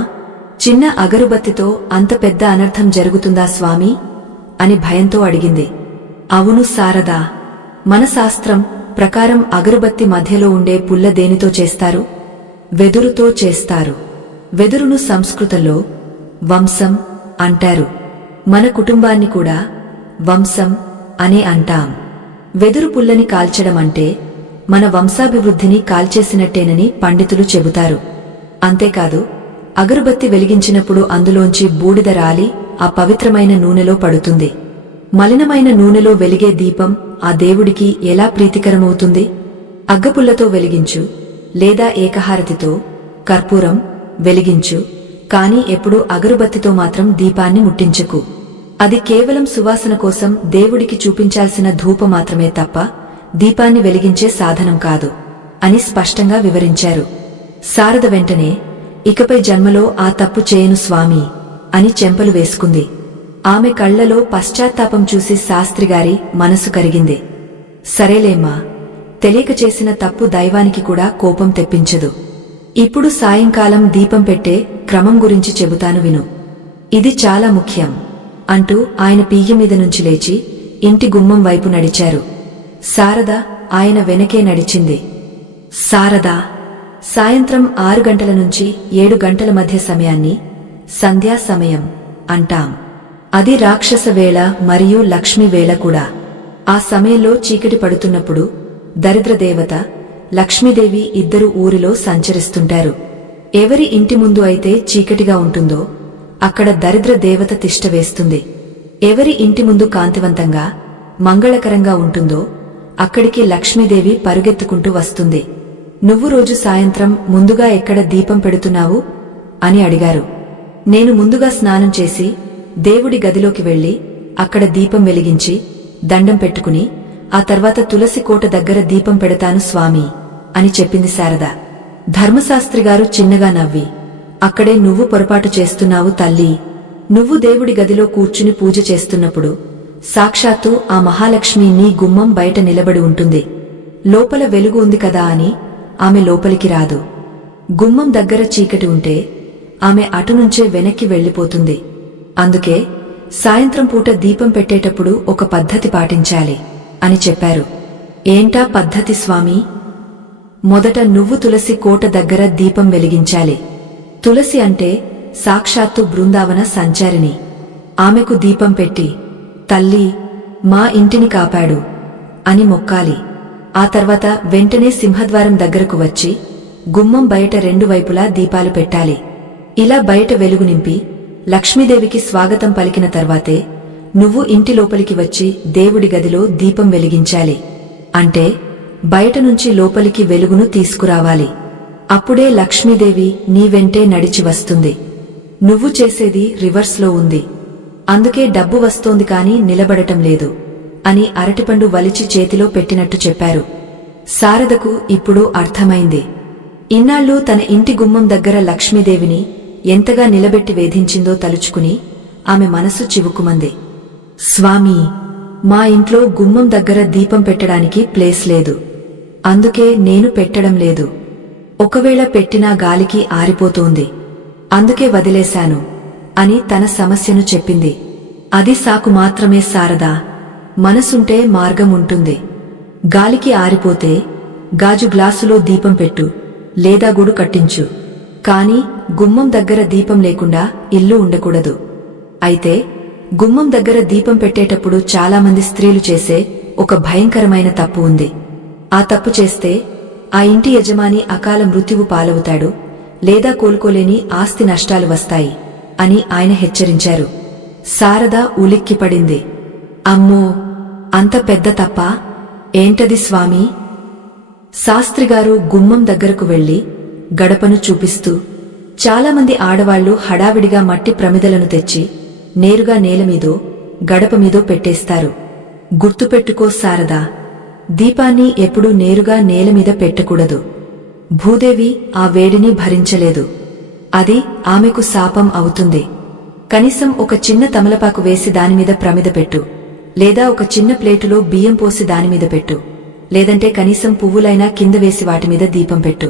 చిన్న అగరుబత్తితో అంత పెద్ద అనర్థం జరుగుతుందా స్వామీ అని భయంతో అడిగింది. అవును శారదా, మన శాస్త్రం ప్రకారం అగరుబత్తి మధ్యలో ఉండే పుల్ల దేనితో చేస్తారు? వెదురుతో చేస్తారు. వెదురును సంస్కృతంలో వంశం అంటారు. మన కుటుంబాన్ని కూడా వంశం అనే అంటాం. వెదురు పుల్లని కాల్చడం అంటే మన వంశాభివృద్ధిని కాల్చేసినట్టేనని పండితులు చెబుతారు. అంతేకాదు, అగరుబత్తి వెలిగించినప్పుడు అందులోంచి బూడిద రాలి ఆ పవిత్రమైన నూనెలో పడుతుంది. మలినమైన నూనెలో వెలిగే దీపం ఆ దేవుడికి ఎలా ప్రీతికరమవుతుంది? అగ్గపుల్లతో వెలిగించు, లేదా ఏకహారతితో, కర్పూరం వెలిగించు, కాని ఎప్పుడూ అగరుబత్తితో మాత్రం దీపాన్ని ముట్టించకు. అది కేవలం సువాసన కోసం దేవుడికి చూపించాల్సిన ధూప మాత్రమే తప్ప దీపాన్ని వెలిగించే సాధనం కాదు అని స్పష్టంగా వివరించారు. శారద వెంటనే, ఇకపై జన్మలో ఆ తప్పు చేయను స్వామీ అని చెంపలు వేసుకుంది. ఆమె కళ్లలో పశ్చాత్తాపం చూసి శాస్త్రిగారి మనసు కరిగింది. సరేలేమ్మా, తెలియక చేసిన తప్పు దైవానికి కూడా కోపం తెప్పించదు. ఇప్పుడు సాయంకాలం దీపం పెట్టే క్రమం గురించి చెబుతాను విను. ఇది చాలా ముఖ్యం అంటూ ఆయన పీయ్య మీద నుంచి లేచి ఇంటి గుమ్మం వైపు నడిచారు. శారద ఆయన వెనకే నడిచింది. శారదా, సాయంత్రం 6 గంటల నుంచి 7 గంటల మధ్య సమయాన్ని సంధ్యా సమయం అంటాం. అది రాక్షస వేళ మరియు లక్ష్మీ వేళ కూడా. ఆ సమయంలో చీకటి పడుతున్నప్పుడు దరిద్రదేవత లక్ష్మీదేవి ఇద్దరు ఊరిలో సంచరిస్తుంటారు. ఎవరి ఇంటి ముందు అయితే చీకటిగా ఉంటుందో అక్కడ దరిద్ర దేవత తిష్ట వేస్తుంది. ఎవరి ఇంటి ముందు కాంతివంతంగా మంగళకరంగా ఉంటుందో అక్కడికి లక్ష్మీదేవి పరుగెత్తుకుంటూ వస్తుంది. నువ్వు రోజు సాయంత్రం ముందుగా ఎక్కడ దీపం పెడుతున్నావు అని అడిగారు. నేను ముందుగా స్నానం చేసి దేవుడి గదిలోకి వెళ్లి అక్కడ దీపం వెలిగించి దండం పెట్టుకుని ఆ తర్వాత తులసి కోట దగ్గర దీపం పెడతాను స్వామీ అని చెప్పింది శారద. ధర్మశాస్త్రిగారు చిన్నగా నవ్వి, అక్కడే నువ్వు పొరపాటు చేస్తున్నావు తల్లీ. నువ్వు దేవుడి గదిలో కూర్చుని పూజ చేస్తున్నప్పుడు సాక్షాత్తు ఆ మహాలక్ష్మి నీ గుమ్మం బయట నిలబడి ఉంటుంది. లోపల వెలుగు ఉంది కదా అని ఆమె లోపలికి రాదు. గుమ్మం దగ్గర చీకటి ఉంటే ఆమె అటునుంచే వెనక్కి వెళ్లిపోతుంది. అందుకే సాయంత్రం పూట దీపం పెట్టేటప్పుడు ఒక పద్ధతి పాటించాలి అని చెప్పారు. ఏంటా పద్ధతి స్వామీ? మొదట నువ్వు తులసి కోట దగ్గర దీపం వెలిగించాలి. తులసి అంటే సాక్షాత్తు బృందావన సంచారిణి. ఆమెకు దీపం పెట్టి, తల్లీ, మా ఇంటిని కాపాడు అని మొక్కాలి. ఆ తర్వాత వెంటనే సింహద్వారం దగ్గరకు వచ్చి గుమ్మం బయట రెండు వైపులా దీపాలు పెట్టాలి. ఇలా బయట వెలుగు నింపి లక్ష్మీదేవికి స్వాగతం పలికిన తర్వాతే నువ్వు ఇంటి లోపలికి వచ్చి దేవుడి గదిలో దీపం వెలిగించాలి. అంటే బయట నుంచి లోపలికి వెలుగును తీసుకురావాలి. అప్పుడే లక్ష్మీదేవి నీ వెంటే నడిచి వస్తుంది. నువ్వు చేసేది రివర్స్లో ఉంది. అందుకే డబ్బు వస్తోంది కాని నిలబడటం లేదు అని అరటిపండు వలిచి చేతిలో పెట్టినట్టు చెప్పారు. శారదకు ఇప్పుడు అర్థమైంది. ఇన్నాళ్లు తన ఇంటి గుమ్మం దగ్గర లక్ష్మీదేవిని ఎంతగా నిలబెట్టి వేధించిందో తలుచుకుని ఆమె మనసు చివుకుమంది. స్వామీ, మా ఇంట్లో గుమ్మం దగ్గర దీపం పెట్టడానికి ప్లేస్ లేదు. అందుకే నేను పెట్టడం లేదు. ఒకవేళ పెట్టినా గాలికి ఆరిపోతోంది. అందుకే వదిలేశాను అని తన సమస్యను చెప్పింది. అది సాకు మాత్రమే శారదా. మనసుంటే మార్గం ఉంటుంది. గాలికి ఆరిపోతే గాజు గ్లాసులో దీపం పెట్టు, లేదా గుడు కట్టించు. కాని గుమ్మం దగ్గర దీపం లేకుండా ఇల్లు ఉండకూడదు. అయితే గుమ్మం దగ్గర దీపం పెట్టేటప్పుడు చాలామంది స్త్రీలు చేసే ఒక భయంకరమైన తప్పు ఉంది. ఆ తప్పు చేస్తే ఆ ఇంటి యజమాని అకాల మృత్యువు పాలవుతాడు, లేదా కోలుకోలేని ఆస్తి నష్టాలు వస్తాయి అని ఆయన హెచ్చరించారు. శారద ఉలిక్కిపడింది. అమ్మో, అంత పెద్ద తప్పా? ఏంటది స్వామీ? శాస్త్రిగారు గుమ్మం దగ్గరకు వెళ్లి గడపను చూపిస్తూ, చాలామంది ఆడవాళ్లు హడావిడిగా మట్టి ప్రమిదలను తెచ్చి నేరుగా నేలమీదో గడపమీదో పెట్టేస్తారు. గుర్తుపెట్టుకో శారదా, దీపాన్ని ఎప్పుడూ నేరుగా నేలమీద పెట్టకూడదు. భూదేవి ఆ వేడిని భరించలేదు. అది ఆమెకు శాపం అవుతుంది. కనీసం ఒక చిన్న తమలపాకు వేసి దానిమీద ప్రమిద పెట్టు, లేదా ఒక చిన్న ప్లేటులో బియ్యం పోసి దానిమీద పెట్టు, లేదంటే కనీసం పువ్వులైనా కింద వేసి వాటిమీద దీపం పెట్టు.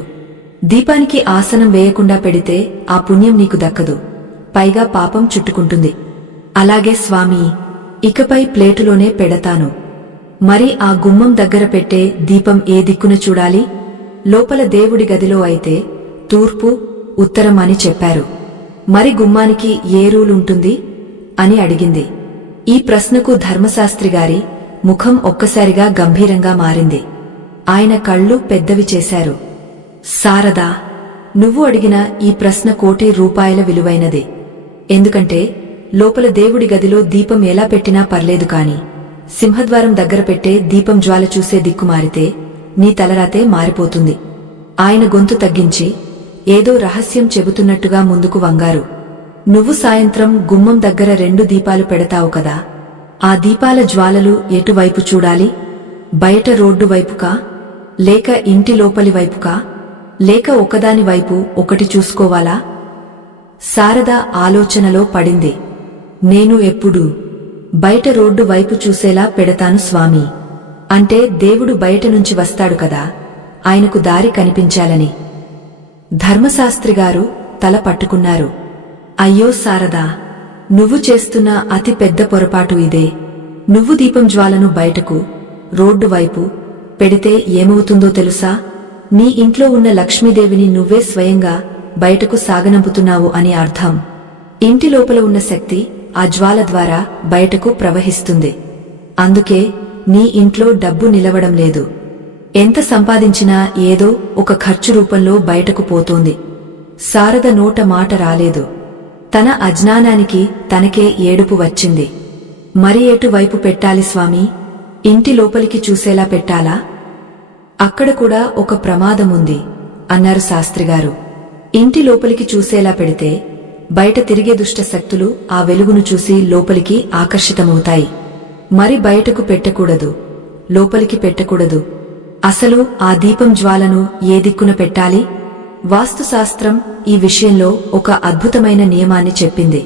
దీపానికి ఆసనం వేయకుండా పెడితే ఆ పుణ్యం నీకు దక్కదు, పైగా పాపం చుట్టుకుంటుంది. అలాగే స్వామీ, ఇకపై ప్లేటులోనే పెడతాను. మరి ఆ గుమ్మం దగ్గర పెట్టే దీపం ఏ దిక్కున చూడాలి? లోపల దేవుడి గదిలో అయితే తూర్పు, ఉత్తరం అని చెప్పారు. మరి గుమ్మానికి ఏ రూలుంటుంది అని అడిగింది. ఈ ప్రశ్నకు ధర్మశాస్త్రిగారి ముఖం ఒక్కసారిగా గంభీరంగా మారింది. ఆయన కళ్ళు పెద్దవి చేశారు. శారదా, నువ్వు అడిగిన ఈ ప్రశ్న ₹1,00,00,000 విలువైనది. ఎందుకంటే లోపల దేవుడి గదిలో దీపం ఎలా పెట్టినా పర్లేదు కాని సింహద్వారం దగ్గర పెట్టే దీపం జ్వాల చూసే దిక్కు మారితే నీ తలరాతే మారిపోతుంది. ఆయన గొంతు తగ్గించి ఏదో రహస్యం చెబుతున్నట్టుగా ముందుకు వంగారు. నువ్వు సాయంత్రం గుమ్మం దగ్గర 2 దీపాలు పెడతావు కదా, ఆ దీపాల జ్వాలలు ఎటువైపు చూడాలి? బయట రోడ్డు వైపుకా, లేక ఇంటి లోపలి వైపుకా, లేక ఒకదాని వైపు ఒకటి చూసుకోవాలా? శారద ఆలోచనలో పడింది. నేను ఎప్పుడూ బయట రోడ్డు వైపు చూసేలా పెడతాను స్వామీ. అంటే దేవుడు బయట నుంచి వస్తాడు కదా, ఆయనకు దారి కనిపించాలని. ధర్మశాస్త్రిగారు తల పట్టుకున్నారు. అయ్యో శారదా, నువ్వు చేస్తున్న అతి పెద్ద పొరపాటు ఇదే. నువ్వు దీపం జ్వాలను బయటకు, రోడ్డు వైపు పెడితే ఏమవుతుందో తెలుసా? నీ ఇంట్లో ఉన్న లక్ష్మీదేవిని నువ్వే స్వయంగా బయటకు సాగనంపుతున్నావు అని అర్థం. ఇంటి లోపల ఉన్న శక్తి ఆ జ్వాల ద్వారా బయటకు ప్రవహిస్తుంది. అందుకే నీ ఇంట్లో డబ్బు నిలవడం లేదు. ఎంత సంపాదించినా ఏదో ఒక ఖర్చు రూపంలో బయటకు పోతోంది. శారద నోట మాట రాలేదు. తన అజ్ఞానానికి తనకే ఏడుపు వచ్చింది. మరి ఎటువైపు పెట్టాలి స్వామీ? ఇంటి లోపలికి చూసేలా పెట్టాలా? అక్కడ కూడా ఒక ప్రమాదముంది అన్నారు శాస్త్రిగారు. ఇంటి లోపలికి చూసేలా పెడితే బయట తిరిగే దుష్ట శక్తులు ఆ వెలుగును చూసి లోపలికి ఆకర్షితమవుతాయి. మరి బయటకు పెట్టకూడదు, లోపలికి పెట్టకూడదు. అసలు ఆ దీపం జ్వాలను ఏ దిక్కున పెట్టాలి? వాస్తుశాస్త్రం ఈ విషయంలో ఒక అద్భుతమైన నియమాన్ని చెప్పింది.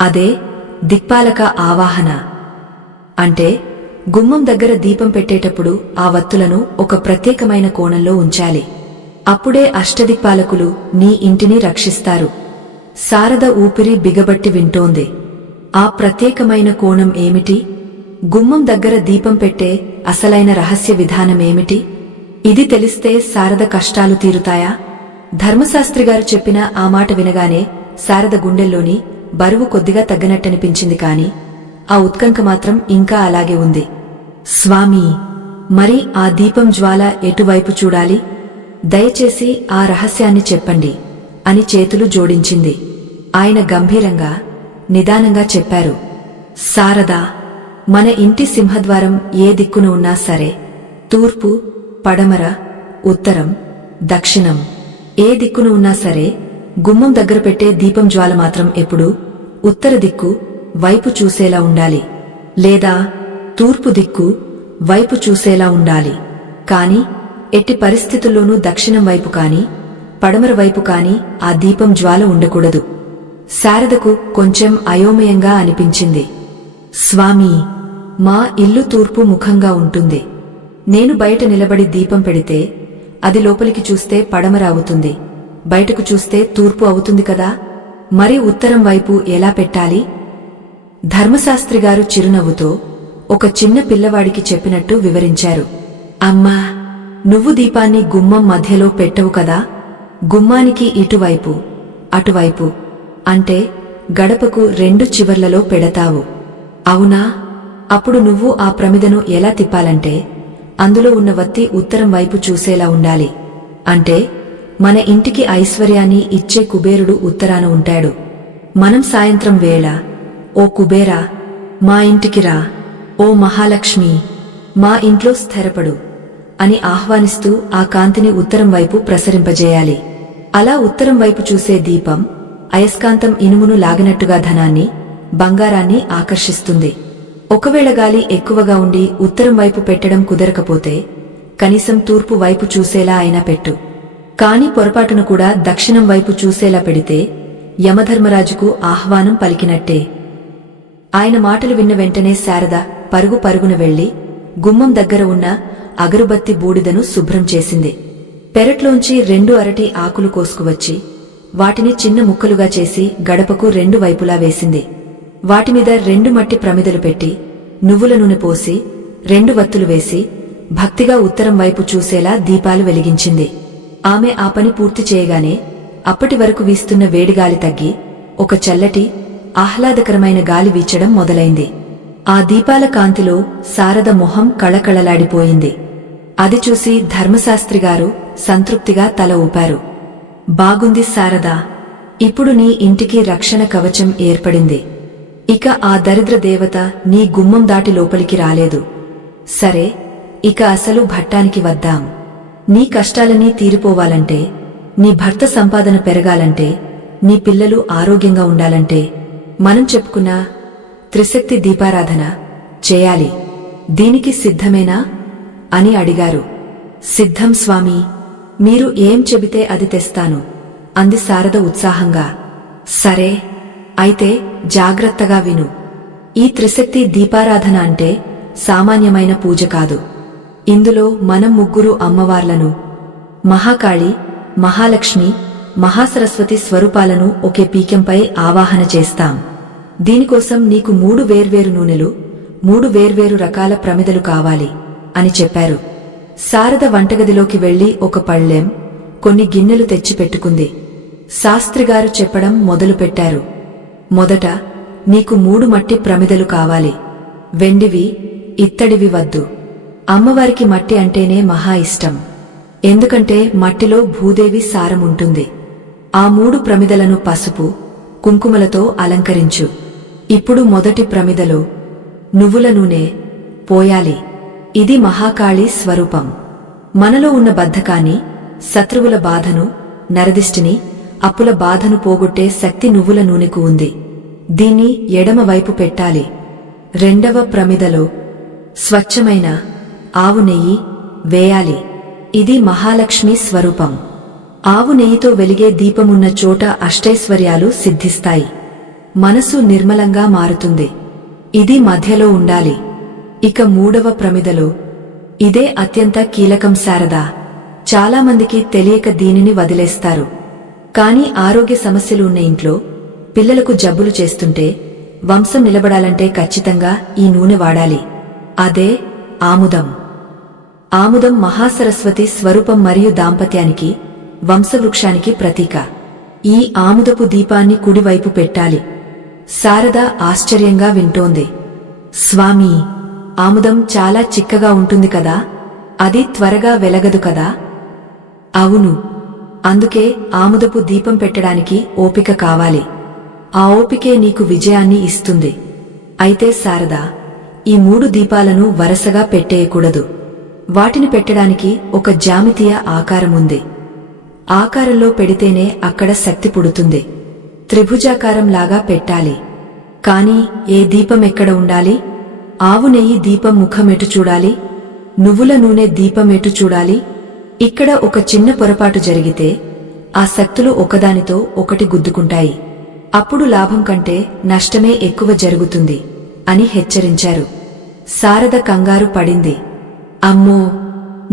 అదే దిక్పాలక ఆవాహన. అంటే గుమ్మం దగ్గర దీపం పెట్టేటప్పుడు ఆ వత్తులను ఒక ప్రత్యేకమైన కోణంలో ఉంచాలి. అప్పుడే అష్టదిక్పాలకులు నీ ఇంటిని రక్షిస్తారు. శారద ఊపిరి బిగబట్టి వింటోంది. ఆ ప్రత్యేకమైన కోణం ఏమిటి? గుమ్మం దగ్గర దీపం పెట్టే అసలైన రహస్య విధానమేమిటి? ఇది తెలిస్తే శారద కష్టాలు తీరుతాయా? ధర్మశాస్త్రిగారు చెప్పిన ఆ మాట వినగానే శారద గుండెల్లోని బరువు కొద్దిగా తగ్గనట్టనిపించింది కాని ఆ ఉత్కంఠ మాత్రం ఇంకా అలాగే ఉంది. స్వామీ, మరి ఆ దీపం జ్వాల ఎటువైపు చూడాలి? దయచేసి ఆ రహస్యాన్ని చెప్పండి అని చేతులు జోడించింది. ఆయన గంభీరంగా నిదానంగా చెప్పారు. శారదా, మన ఇంటి సింహద్వారం ఏ దిక్కున ఉన్నా సరే, తూర్పు, పడమర, ఉత్తరం, దక్షిణం ఏ దిక్కున ఉన్నా సరే, గుమ్మం దగ్గర పెట్టే దీపం జ్వాల మాత్రం ఎప్పుడూ ఉత్తర దిక్కు వైపు చూసేలా ఉండాలి, లేదా తూర్పు దిక్కు వైపు చూసేలా ఉండాలి. కాని ఎట్టి పరిస్థితుల్లోనూ దక్షిణం వైపు కాని పడమర వైపు కాని ఆ దీపం జ్వాల ఉండకూడదు. శారదకు కొంచెం అయోమయంగా అనిపించింది. స్వామీ, మా ఇల్లు తూర్పు ముఖంగా ఉంటుంది. నేను బయట నిలబడి దీపం పెడితే అది లోపలికి చూస్తే పడమర అవుతుంది, బయటకు చూస్తే తూర్పు అవుతుంది కదా, మరి ఉత్తరం వైపు ఎలా పెట్టాలి? ధర్మశాస్త్రిగారు చిరునవ్వుతో ఒక చిన్న పిల్లవాడికి చెప్పినట్టు వివరించారు. అమ్మా, నువ్వు దీపాన్ని గుమ్మం మధ్యలో పెట్టవు కదా, గుమ్మానికి ఇటువైపు అటువైపు అంటే గడపకు రెండు చివర్లలో పెడతావు. అవునా? అప్పుడు నువ్వు ఆ ప్రమిదను ఎలా తిప్పాలంటే అందులో ఉన్న వత్తి ఉత్తరం వైపు చూసేలా ఉండాలి. అంటే మన ఇంటికి ఐశ్వర్యాన్ని ఇచ్చే కుబేరుడు ఉత్తరాన ఉంటాడు. మనం సాయంత్రం వేళ, ఓ కుబేరా, మా ఇంటికి రా, ఓ మహాలక్ష్మి, మా ఇంట్లో స్థిరపడు అని ఆహ్వానిస్తూ ఆ కాంతిని ఉత్తరం వైపు ప్రసరింపజేయాలి. అలా ఉత్తరం వైపు చూసే దీపం అయస్కాంతం ఇనుమును లాగినట్టుగా ధనాన్ని, బంగారాన్ని ఆకర్షిస్తుంది. ఒకవేళ గాలి ఎక్కువగా ఉండి ఉత్తరం వైపు పెట్టడం కుదరకపోతే కనీసం తూర్పు వైపు చూసేలా అయినా పెట్టు. కాని పొరపాటున కూడా దక్షిణం వైపు చూసేలా పెడితే యమధర్మరాజుకు ఆహ్వానం పలికినట్టే. ఆయన మాటలు విన్న వెంటనే శారద పరుగు పరుగున వెళ్లి గుమ్మం దగ్గర ఉన్న అగరుబత్తి బూడిదను శుభ్రం చేసింది. పెరట్లోంచి 2 అరటి ఆకులు కోసుకువచ్చి వాటిని చిన్న ముక్కలుగా చేసి గడపకు 2 వైపులా వేసింది. వాటిమీద 2 మట్టి ప్రమిదలు పెట్టి నువ్వుల నూనె పోసి 2 వత్తులు వేసి భక్తిగా ఉత్తరం వైపు చూసేలా దీపాలు వెలిగించింది. ఆమె ఆ పని పూర్తి చేయగానే అప్పటి వరకు వీస్తున్న వేడిగాలి తగ్గి ఒక చల్లటి, ఆహ్లాదకరమైన గాలి వీచడం మొదలైంది. ఆ దీపాల కాంతిలో శారద మొహం కళకళలాడిపోయింది. అది చూసి ధర్మశాస్త్రిగారు సంతృప్తిగా తల ఊపారు. బాగుంది శారదా, ఇప్పుడు నీ ఇంటికి రక్షణ కవచం ఏర్పడింది. ఇక ఆ దరిద్ర దేవత నీ గుమ్మం దాటి లోపలికి రాలేదు. సరే, ఇక అసలు ఘట్టానికి వద్దాం. నీ కష్టాలన్నీ తీరిపోవాలంటే, నీ భర్త సంపాదన పెరగాలంటే, నీ పిల్లలు ఆరోగ్యంగా ఉండాలంటే మనం చెప్పుకున్న త్రిశక్తి దీపారాధన చేయాలి. దీనికి సిద్ధమేనా అని అడిగారు. సిద్ధం స్వామీ, మీరు ఏం చెబితే అది తెస్తాను అంది శారద ఉత్సాహంగా. సరే, అయితే జాగ్రత్తగా విను. ఈ త్రిశక్తి దీపారాధన అంటే సామాన్యమైన పూజ కాదు. ఇందులో మనం 3 అమ్మవార్లను, మహాకాళి, మహాలక్ష్మి, మహాసరస్వతి స్వరూపాలను ఒకే పీఠంపై ఆవాహన చేస్తాం. దీనికోసం నీకు 3 వేర్వేరు నూనెలు, 3 వేర్వేరు రకాల ప్రమిదలు కావాలి అని చెప్పారు. శారద వంటగదిలోకి వెళ్లి ఒక పళ్ళెం, కొన్ని గిన్నెలు తెచ్చిపెట్టుకుంది. శాస్త్రిగారు చెప్పడం మొదలుపెట్టారు. మొదట నీకు 3 మట్టి ప్రమిదలు కావాలి. వెండివి, ఇత్తడివి వద్దు. అమ్మవారికి మట్టి అంటేనే మహా ఇష్టం. ఎందుకంటే మట్టిలో భూదేవి సారముంటుంది. ఆ 3 ప్రమిదలను పసుపు, కుంకుమలతో అలంకరించు. ఇప్పుడు మొదటి ప్రమిదలో నువ్వుల నూనె పోయాలి. ఇది మహాకాళి స్వరూపం. మనలో ఉన్న బద్ధకాన్ని, శత్రువుల బాధను, నరదిష్టిని, అప్పుల బాధను పోగొట్టే శక్తి నువ్వుల నూనెకు ఉంది. దీన్ని ఎడమ వైపు పెట్టాలి. రెండవ ప్రమిదలో స్వచ్ఛమైన ఆవు నెయ్యి వేయాలి. ఇది మహాలక్ష్మి స్వరూపం. ఆవు నెయ్యితో వెలిగే దీపమున్న చోట అష్టైశ్వర్యాలు సిద్ధిస్తాయి. మనసు నిర్మలంగా మారుతుంది. ఇది మధ్యలో ఉండాలి. ఇక 3వ ప్రమిదలో, ఇదే అత్యంత కీలకం శారదా. చాలామందికి తెలియక దీనిని వదిలేస్తారు. కాని ఆరోగ్య సమస్యలు ఉన్న ఇంట్లో, పిల్లలకు జబ్బులు చేస్తుంటే, వంశం నిలబడాలంటే ఖచ్చితంగా ఈ నూనె వాడాలి. అదే ఆముదం. ఆముదం మహాసరస్వతి స్వరూపం మరియు దాంపత్యానికి, వంశవృక్షానికి ప్రతీక. ఈ ఆముదపు దీపాన్ని కుడివైపు పెట్టాలి. శారద ఆశ్చర్యంగా వింటోంది. స్వామీ, ఆముదం చాలా చిక్కగా ఉంటుంది కదా, అది త్వరగా వెలగదు కదా? అవును, అందుకే ఆముదపు దీపం పెట్టడానికి ఓపిక కావాలి. ఆ ఓపికే నీకు విజయాన్ని ఇస్తుంది. అయితే శారదా, ఈ 3 దీపాలను వరసగా పెట్టేయకూడదు. వాటిని పెట్టడానికి ఒక జ్యామితీయ ఆకారముంది. ఆకారంలో పెడితేనే అక్కడ శక్తి పుడుతుంది. త్రిభుజాకారంలాగా పెట్టాలి. కాని ఏ దీపం ఎక్కడ ఉండాలి? ఆవు నెయ్యి దీపం ముఖమెటు చూడాలి? నువ్వుల నూనె దీపం ఎటు చూడాలి? ఇక్కడ ఒక చిన్న పొరపాటు జరిగితే ఆ శక్తులు ఒకదానితో ఒకటి గుద్దుకుంటాయి. అప్పుడు లాభం కంటే నష్టమే ఎక్కువ జరుగుతుంది అని హెచ్చరించారు. శారద కంగారు పడింది. అమ్మో,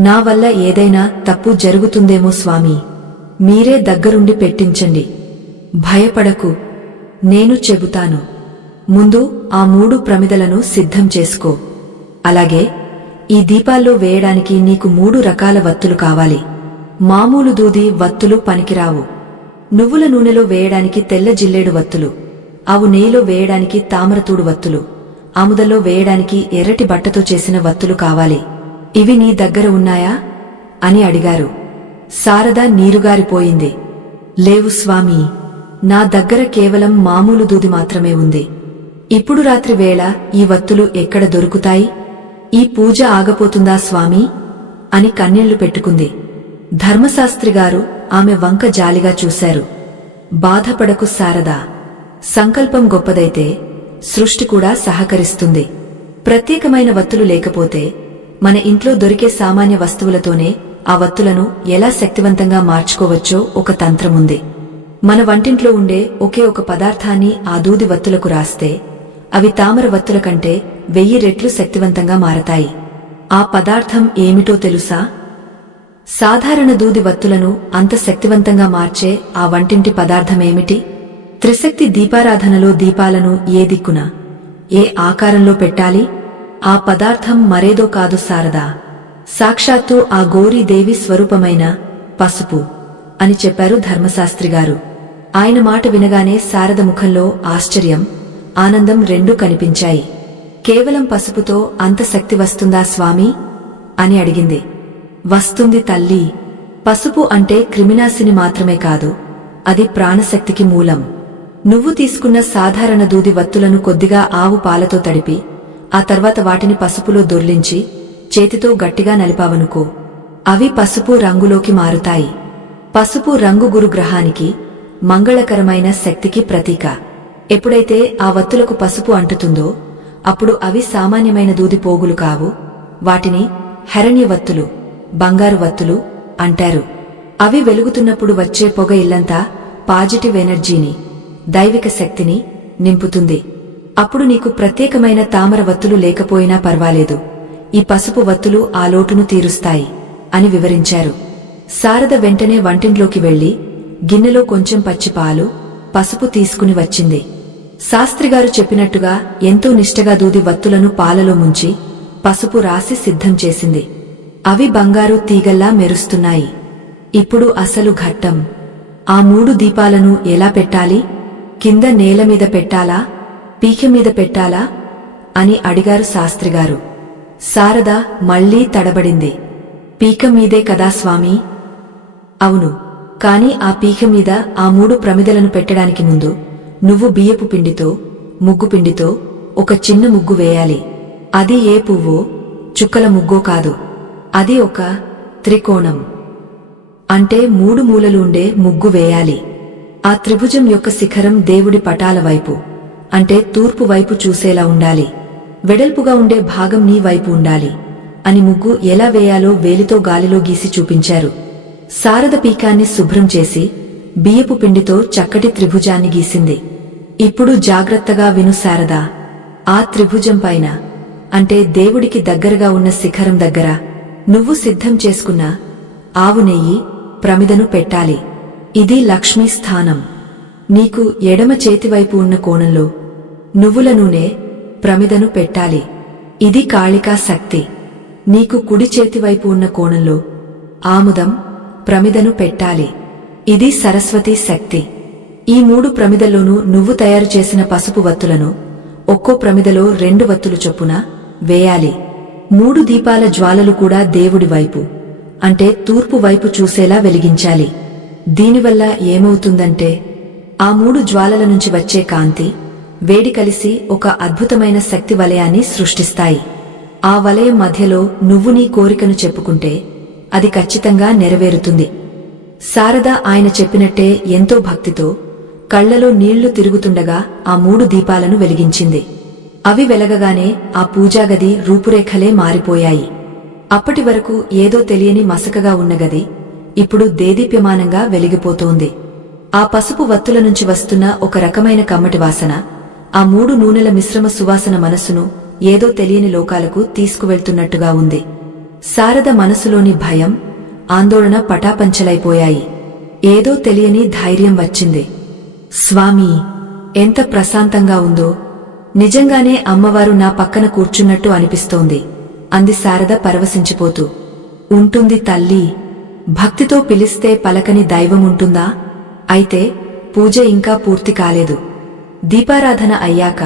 నా వల్ల ఏదైనా తప్పు జరుగుతుందేమో స్వామీ, మీరే దగ్గరుండి పెట్టించండి. భయపడకు, నేను చెబుతాను. ముందు ఆ 3 ప్రమిదలను సిద్ధం చేసుకో. అలాగే ఈ దీపాల్లో వేయడానికి నీకు 3 రకాల వత్తులు కావాలి. మామూలు దూది వత్తులు పనికిరావు. నువ్వుల నూనెలో వేయడానికి తెల్ల జిల్లేడు వత్తులు, ఆవు నెయ్యిలో వేయడానికి తామరతూడు వత్తులు, ఆముదల్లో వేయడానికి ఎర్రటి బట్టతో చేసిన వత్తులు కావాలి. ఇవి నీ దగ్గర ఉన్నాయా అని అడిగారు. శారద నీరుగారిపోయింది. లేవు స్వామీ, నా దగ్గర కేవలం మామూలు దూది మాత్రమే ఉంది. ఇప్పుడు రాత్రి వేళ ఈ వత్తులు ఎక్కడ దొరుకుతాయి? ఈ పూజ ఆగపోతుందా స్వామీ అని కన్నీళ్లు పెట్టుకుంది. ధర్మశాస్త్రిగారు ఆమె వంక జాలిగా చూశారు. బాధపడకు శారదా, సంకల్పం గొప్పదైతే సృష్టి కూడా సహకరిస్తుంది. ప్రత్యేకమైన వత్తులు లేకపోతే మన ఇంట్లో దొరికే సామాన్య వస్తువులతోనే ఆ వత్తులను ఎలా శక్తివంతంగా మార్చుకోవచ్చో ఒక తంత్రముంది. మన వంటింట్లో ఉండే ఒకే ఒక పదార్థాన్ని ఆ దూది వత్తులకు రాస్తే అవి తామర వత్తుల కంటే 1000 రెట్లు శక్తివంతంగా మారతాయి. ఆ పదార్థం ఏమిటో తెలుసా? సాధారణ దూది వత్తులను అంత శక్తివంతంగా మార్చే ఆ వంటింటి పదార్థమేమిటి? త్రిశక్తి దీపారాధనలో దీపాలను ఏ దిక్కున, ఏ ఆకారంలో పెట్టాలి? ఆ పదార్థం మరేదో కాదు శారదా, సాక్షాత్తు ఆ గౌరీదేవి స్వరూపమైన పసుపు అని చెప్పారు ధర్మశాస్త్రిగారు. ఆయన మాట వినగానే శారద ముఖంలో ఆశ్చర్యం, ఆనందం రెండూ కనిపించాయి. కేవలం పసుపుతో అంత శక్తి వస్తుందా స్వామీ అని అడిగింది. వస్తుంది తల్లి. పసుపు అంటే క్రిమినాశిని మాత్రమే కాదు, అది ప్రాణశక్తికి మూలం. నువ్వు తీసుకున్న సాధారణ దూది వత్తులను కొద్దిగా ఆవు పాలతో తడిపి ఆ తర్వాత వాటిని పసుపులో దొర్లించి చేతితో గట్టిగా నలిపావనుకో, అవి పసుపు రంగులోకి మారుతాయి. పసుపు రంగు గురుగ్రహానికి, మంగళకరమైన శక్తికి ప్రతీక. ఎప్పుడైతే ఆ వత్తులకు పసుపు అంటుతుందో అప్పుడు అవి సామాన్యమైన దూది పోగులు కావు. వాటిని హరణ్య వత్తులు, బంగారు వత్తులు అంటారు. అవి వెలుగుతున్నప్పుడు వచ్చే పొగ ఇల్లంతా పాజిటివ్ ఎనర్జీని, దైవిక శక్తిని నింపుతుంది. అప్పుడు నీకు ప్రత్యేకమైన తామర వత్తులు లేకపోయినా పర్వాలేదు, ఈ పసుపు వత్తులు ఆ లోటును తీరుస్తాయి అని వివరించారు. శారద వెంటనే వంటింట్లోకి వెళ్లి గిన్నెలో కొంచెం పచ్చిపాలు, పసుపు తీసుకుని వచ్చింది. శాస్త్రిగారు చెప్పినట్టుగా ఎంతో నిష్టగా దూది వత్తులను పాలలో ముంచి పసుపు రాసి సిద్ధం చేసింది. అవి బంగారు తీగల్లా మెరుస్తున్నాయి. ఇప్పుడు అసలు ఘట్టం. ఆ 3 దీపాలను ఎలా పెట్టాలి? కింద నేలమీద పెట్టాలా, పీక మీద పెట్టాలా అని అడిగారు శాస్త్రిగారు. శారద మళ్లీ తడబడింది. పీక మీదే కదా స్వామీ. అవును, కాని ఆ పీక మీద ఆ 3 ప్రమిదలను పెట్టడానికి ముందు నువ్వు బియ్యపు పిండితో, ముగ్గు పిండితో ఒక చిన్న ముగ్గు వేయాలి. అది ఏ పువ్వో, చుక్కల ముగ్గో కాదు, అది ఒక త్రికోణం. అంటే 3 మూలలు ఉండే ముగ్గు వేయాలి. ఆ త్రిభుజం యొక్క శిఖరం దేవుడి పటాల వైపు, అంటే తూర్పు వైపు చూసేలా ఉండాలి. వెడల్పుగా ఉండే భాగం నీ వైపు ఉండాలి అని ముగ్గు ఎలా వేయాలో వేలితో గాలిలో గీసి చూపించారు. శారద పీకాన్ని శుభ్రం చేసి బియ్యపు పిండితో చక్కటి త్రిభుజాన్ని గీసింది. ఇప్పుడు జాగ్రత్తగా విను శారదా, ఆ త్రిభుజం పైన, అంటే దేవుడికి దగ్గరగా ఉన్న శిఖరం దగ్గర నువ్వు సిద్ధం చేసుకున్న ఆవు నెయ్యి ప్రమిదను పెట్టాలి. ఇది లక్ష్మీ స్థానం. నీకు ఎడమ చేతివైపు ఉన్న కోణంలో నువ్వుల నూనె ప్రమిదను పెట్టాలి. ఇది కాళికా శక్తి. నీకు కుడి చేతివైపు ఉన్న కోణంలో ఆముదం ప్రమిదను పెట్టాలి. ఇది సరస్వతీ శక్తి. ఈ 3 ప్రమిదల్లోనూ నువ్వు తయారు చేసిన పసుపు వత్తులను ఒక్కో ప్రమిదలో 2 వత్తులు చొప్పున వేయాలి. 3 దీపాల జ్వాలలు కూడా దేవుడి వైపు, అంటే తూర్పు వైపు చూసేలా వెలిగించాలి. దీనివల్ల ఏమవుతుందంటే ఆ 3 జ్వాలల నుంచి వచ్చే కాంతి, వేడి కలిసి ఒక అద్భుతమైన శక్తి వలయాన్ని సృష్టిస్తాయి. ఆ వలయం మధ్యలో నువ్వు నీ కోరికను చెప్పుకుంటే అది ఖచ్చితంగా నెరవేరుతుంది. శారద ఆయన చెప్పినట్టే ఎంతో భక్తితో కళ్లలో నీళ్లు తిరుగుతుండగా ఆ 3 దీపాలను వెలిగించింది. అవి వెలగగానే ఆ పూజాగది రూపురేఖలే మారిపోయాయి. అప్పటి వరకు ఏదో తెలియని మసకగా ఉన్న గది ఇప్పుడు దేదీప్యమానంగా వెలిగిపోతోంది. ఆ పసుపు వత్తుల నుంచి వస్తున్న ఒక రకమైన కమ్మటి వాసన, ఆ 3 నూనెల మిశ్రమ సువాసన మనస్సును ఏదో తెలియని లోకాలకు తీసుకువెళ్తున్నట్టుగా ఉంది. శారద మనసులోని భయం, ఆందోళన పటాపంచలైపోయాయి. ఏదో తెలియని ధైర్యం వచ్చింది. స్వామీ, ఎంత ప్రశాంతంగా ఉందో! నిజంగానే అమ్మవారు నా పక్కన కూర్చున్నట్టు అనిపిస్తోంది అంది శారద పరవశించిపోతూ. ఉంటుంది తల్లీ. భక్తితో పిలిస్తే పలకని దైవముంటుందా? అయితే పూజ ఇంకా పూర్తి కాలేదు. దీపారాధన అయ్యాక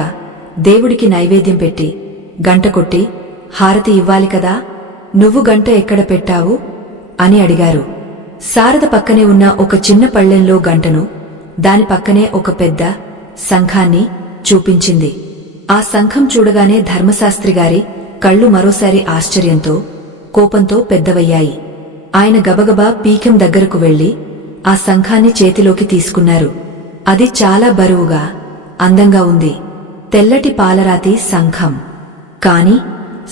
దేవుడికి నైవేద్యం పెట్టి గంట కొట్టి హారతి ఇవ్వాలి కదా. నువ్వు గంట ఎక్కడ పెట్టావు అని అడిగారు. శారద పక్కనే ఉన్న ఒక చిన్న పళ్ళెంలో గంటను, దాని పక్కనే ఒక పెద్ద శంఖాన్ని చూపించింది. ఆ శంఖం చూడగానే ధర్మశాస్త్రిగారి కళ్ళు మరోసారి ఆశ్చర్యంతో, కోపంతో పెద్దవయ్యాయి. ఆయన గబగబా పీఠం దగ్గరకు వెళ్లి ఆ శంఖాన్ని చేతిలోకి తీసుకున్నారు. అది చాలా బరువుగా, అందంగా ఉంది. తెల్లటి పాలరాతి శంఖం. కాని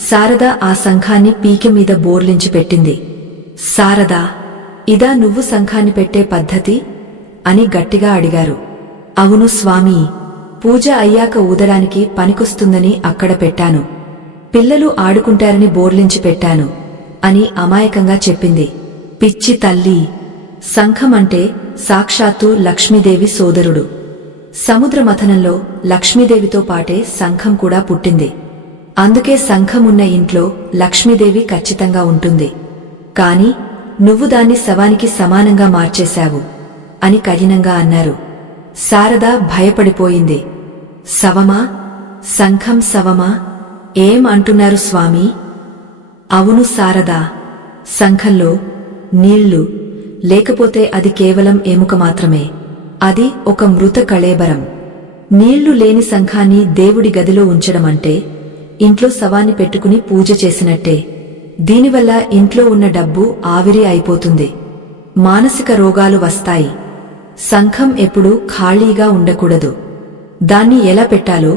శారద ఆ శంఖాన్ని పీఠం మీద బోర్లించి పెట్టింది. శారదా, ఇదా నువ్వు శంఖాన్ని పెట్టే పద్ధతి అని గట్టిగా అడిగారు. అవును స్వామీ, పూజ అయ్యాక ఊదడానికి పనికొస్తుందని అక్కడ పెట్టాను. పిల్లలు ఆడుకుంటారని బోర్లించి పెట్టాను అని అమాయకంగా చెప్పింది. పిచ్చి తల్లీ, శంఖం అంటే సాక్షాత్తు లక్ష్మీదేవి సోదరుడు. సముద్ర మథనంలో లక్ష్మీదేవితో పాటే శంఖం కూడా పుట్టింది. అందుకే శంఖం ఉన్న ఇంట్లో లక్ష్మీదేవి ఖచ్చితంగా ఉంటుంది. కాని నువ్వు దాన్ని శవానికి సమానంగా మార్చేశావు అని కఠినంగా అన్నారు. శారద భయపడిపోయింది. శవమా? శంఖం శవమా? ఏం అంటున్నారు స్వామీ? అవును శారదా, శంఖంలో నీళ్లు లేకపోతే అది కేవలం ఎముక మాత్రమే. అది ఒక మృత కళేబరం. నీళ్లు లేని శంఖాన్ని దేవుడి గదిలో ఉంచడమంటే ఇంట్లో శవాన్ని పెట్టుకుని పూజ చేసినట్టే. దీనివల్ల ఇంట్లో ఉన్న డబ్బు ఆవిరి అయిపోతుంది. మానసిక రోగాలు వస్తాయి. శంఖం ఎప్పుడూ ఖాళీగా ఉండకూడదు. దాన్ని ఎలా పెట్టాలో,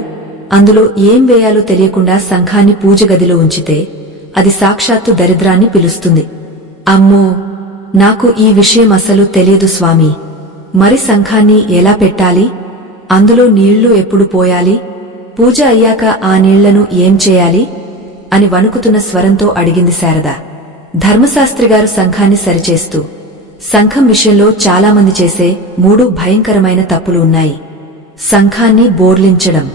అందులో ఏం వేయాలో తెలియకుండా శంఖాన్ని పూజ గదిలో ఉంచితే అది సాక్షాత్తు దరిద్రాన్ని పిలుస్తుంది. అమ్మో, నాకు ఈ విషయం అసలు తెలియదు స్వామీ. మరి శంఖాన్ని ఎలా పెట్టాలి? అందులో నీళ్లు ఎప్పుడు పోయాలి? పూజ అయ్యాక ఆ నీళ్లను ఏం చేయాలి అని వణుకుతున్న స్వరంతో అడిగింది శారద. ధర్మశాస్త్రిగారు శంఖాన్ని సరిచేస్తూ, శంఖం విషయంలో చాలామంది చేసే 3 భయంకరమైన తప్పులు ఉన్నాయి. శంఖాన్ని బోర్లించడం,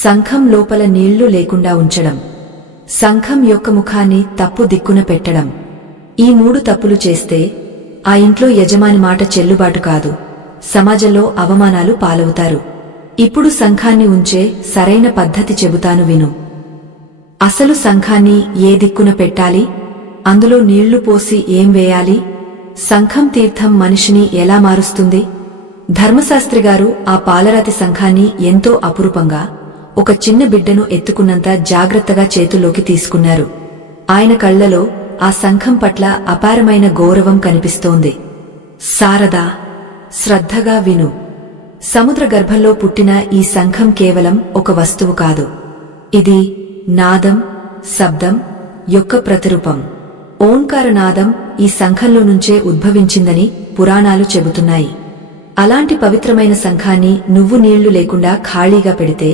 శంఖం లోపల నీళ్లు లేకుండా ఉంచడం, శంఖం యొక్క ముఖాన్ని తప్పు దిక్కున పెట్టడం. ఈ 3 తప్పులు చేస్తే ఆ ఇంట్లో యజమాని మాట చెల్లుబాటు కాదు, సమాజంలో అవమానాలు పాలవుతారు. ఇప్పుడు శంఖాన్ని ఉంచే సరైన పద్ధతి చెబుతాను విను. అసలు శంఖాన్ని ఏ దిక్కున పెట్టాలి? అందులో నీళ్లు పోసి ఏం వేయాలి? శంఖం తీర్థం మనిషిని ఎలా మారుస్తుంది? ధర్మశాస్త్రిగారు ఆ పాలరాతి శంఖాన్ని ఎంతో అపురూపంగా, ఒక చిన్న బిడ్డను ఎత్తుకున్నంత జాగ్రత్తగా చేతుల్లోకి తీసుకున్నారు. ఆయన కళ్లలో ఆ శంఖం పట్ల అపారమైన గౌరవం కనిపిస్తోంది. శారదా, శ్రద్ధగా విను. సముద్ర గర్భంలో పుట్టిన ఈ శంఖం కేవలం ఒక వస్తువు కాదు. ఇది నాదం, శబ్దం యొక్క ప్రతిరూపం. ఓంకారనాదం ఈ శంఖంలో నుంచే ఉద్భవించిందని పురాణాలు చెబుతున్నాయి. అలాంటి పవిత్రమైన శంఖాన్ని నువ్వు నీళ్లు లేకుండా ఖాళీగా పెడితే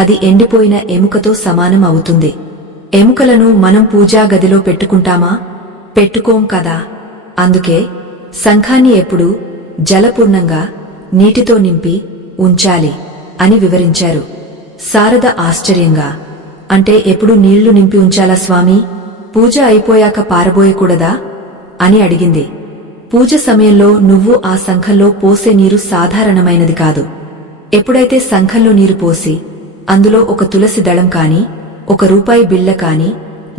అది ఎండిపోయిన ఎముకతో సమానం అవుతుంది. ఎముకలను మనం పూజా గదిలో పెట్టుకుంటామా? పెట్టుకోం కదా. అందుకే శంఖాన్ని ఎప్పుడూ జలపూర్ణంగా నీటితో నింపి ఉంచాలి అని వివరించారు. శారద ఆశ్చర్యంగా, అంటే ఎప్పుడు నీళ్లు నింపి ఉంచాలా స్వామీ? పూజ అయిపోయాక పారబోయకూడదా అని అడిగింది. పూజ సమయంలో నువ్వు ఆ శంఖంలో పోసే నీరు సాధారణమైనది కాదు. ఎప్పుడైతే శంఖంలో నీరు పోసి అందులో ఒక తులసి దళం కాని, ఒక రూపాయి బిళ్ళ కాని,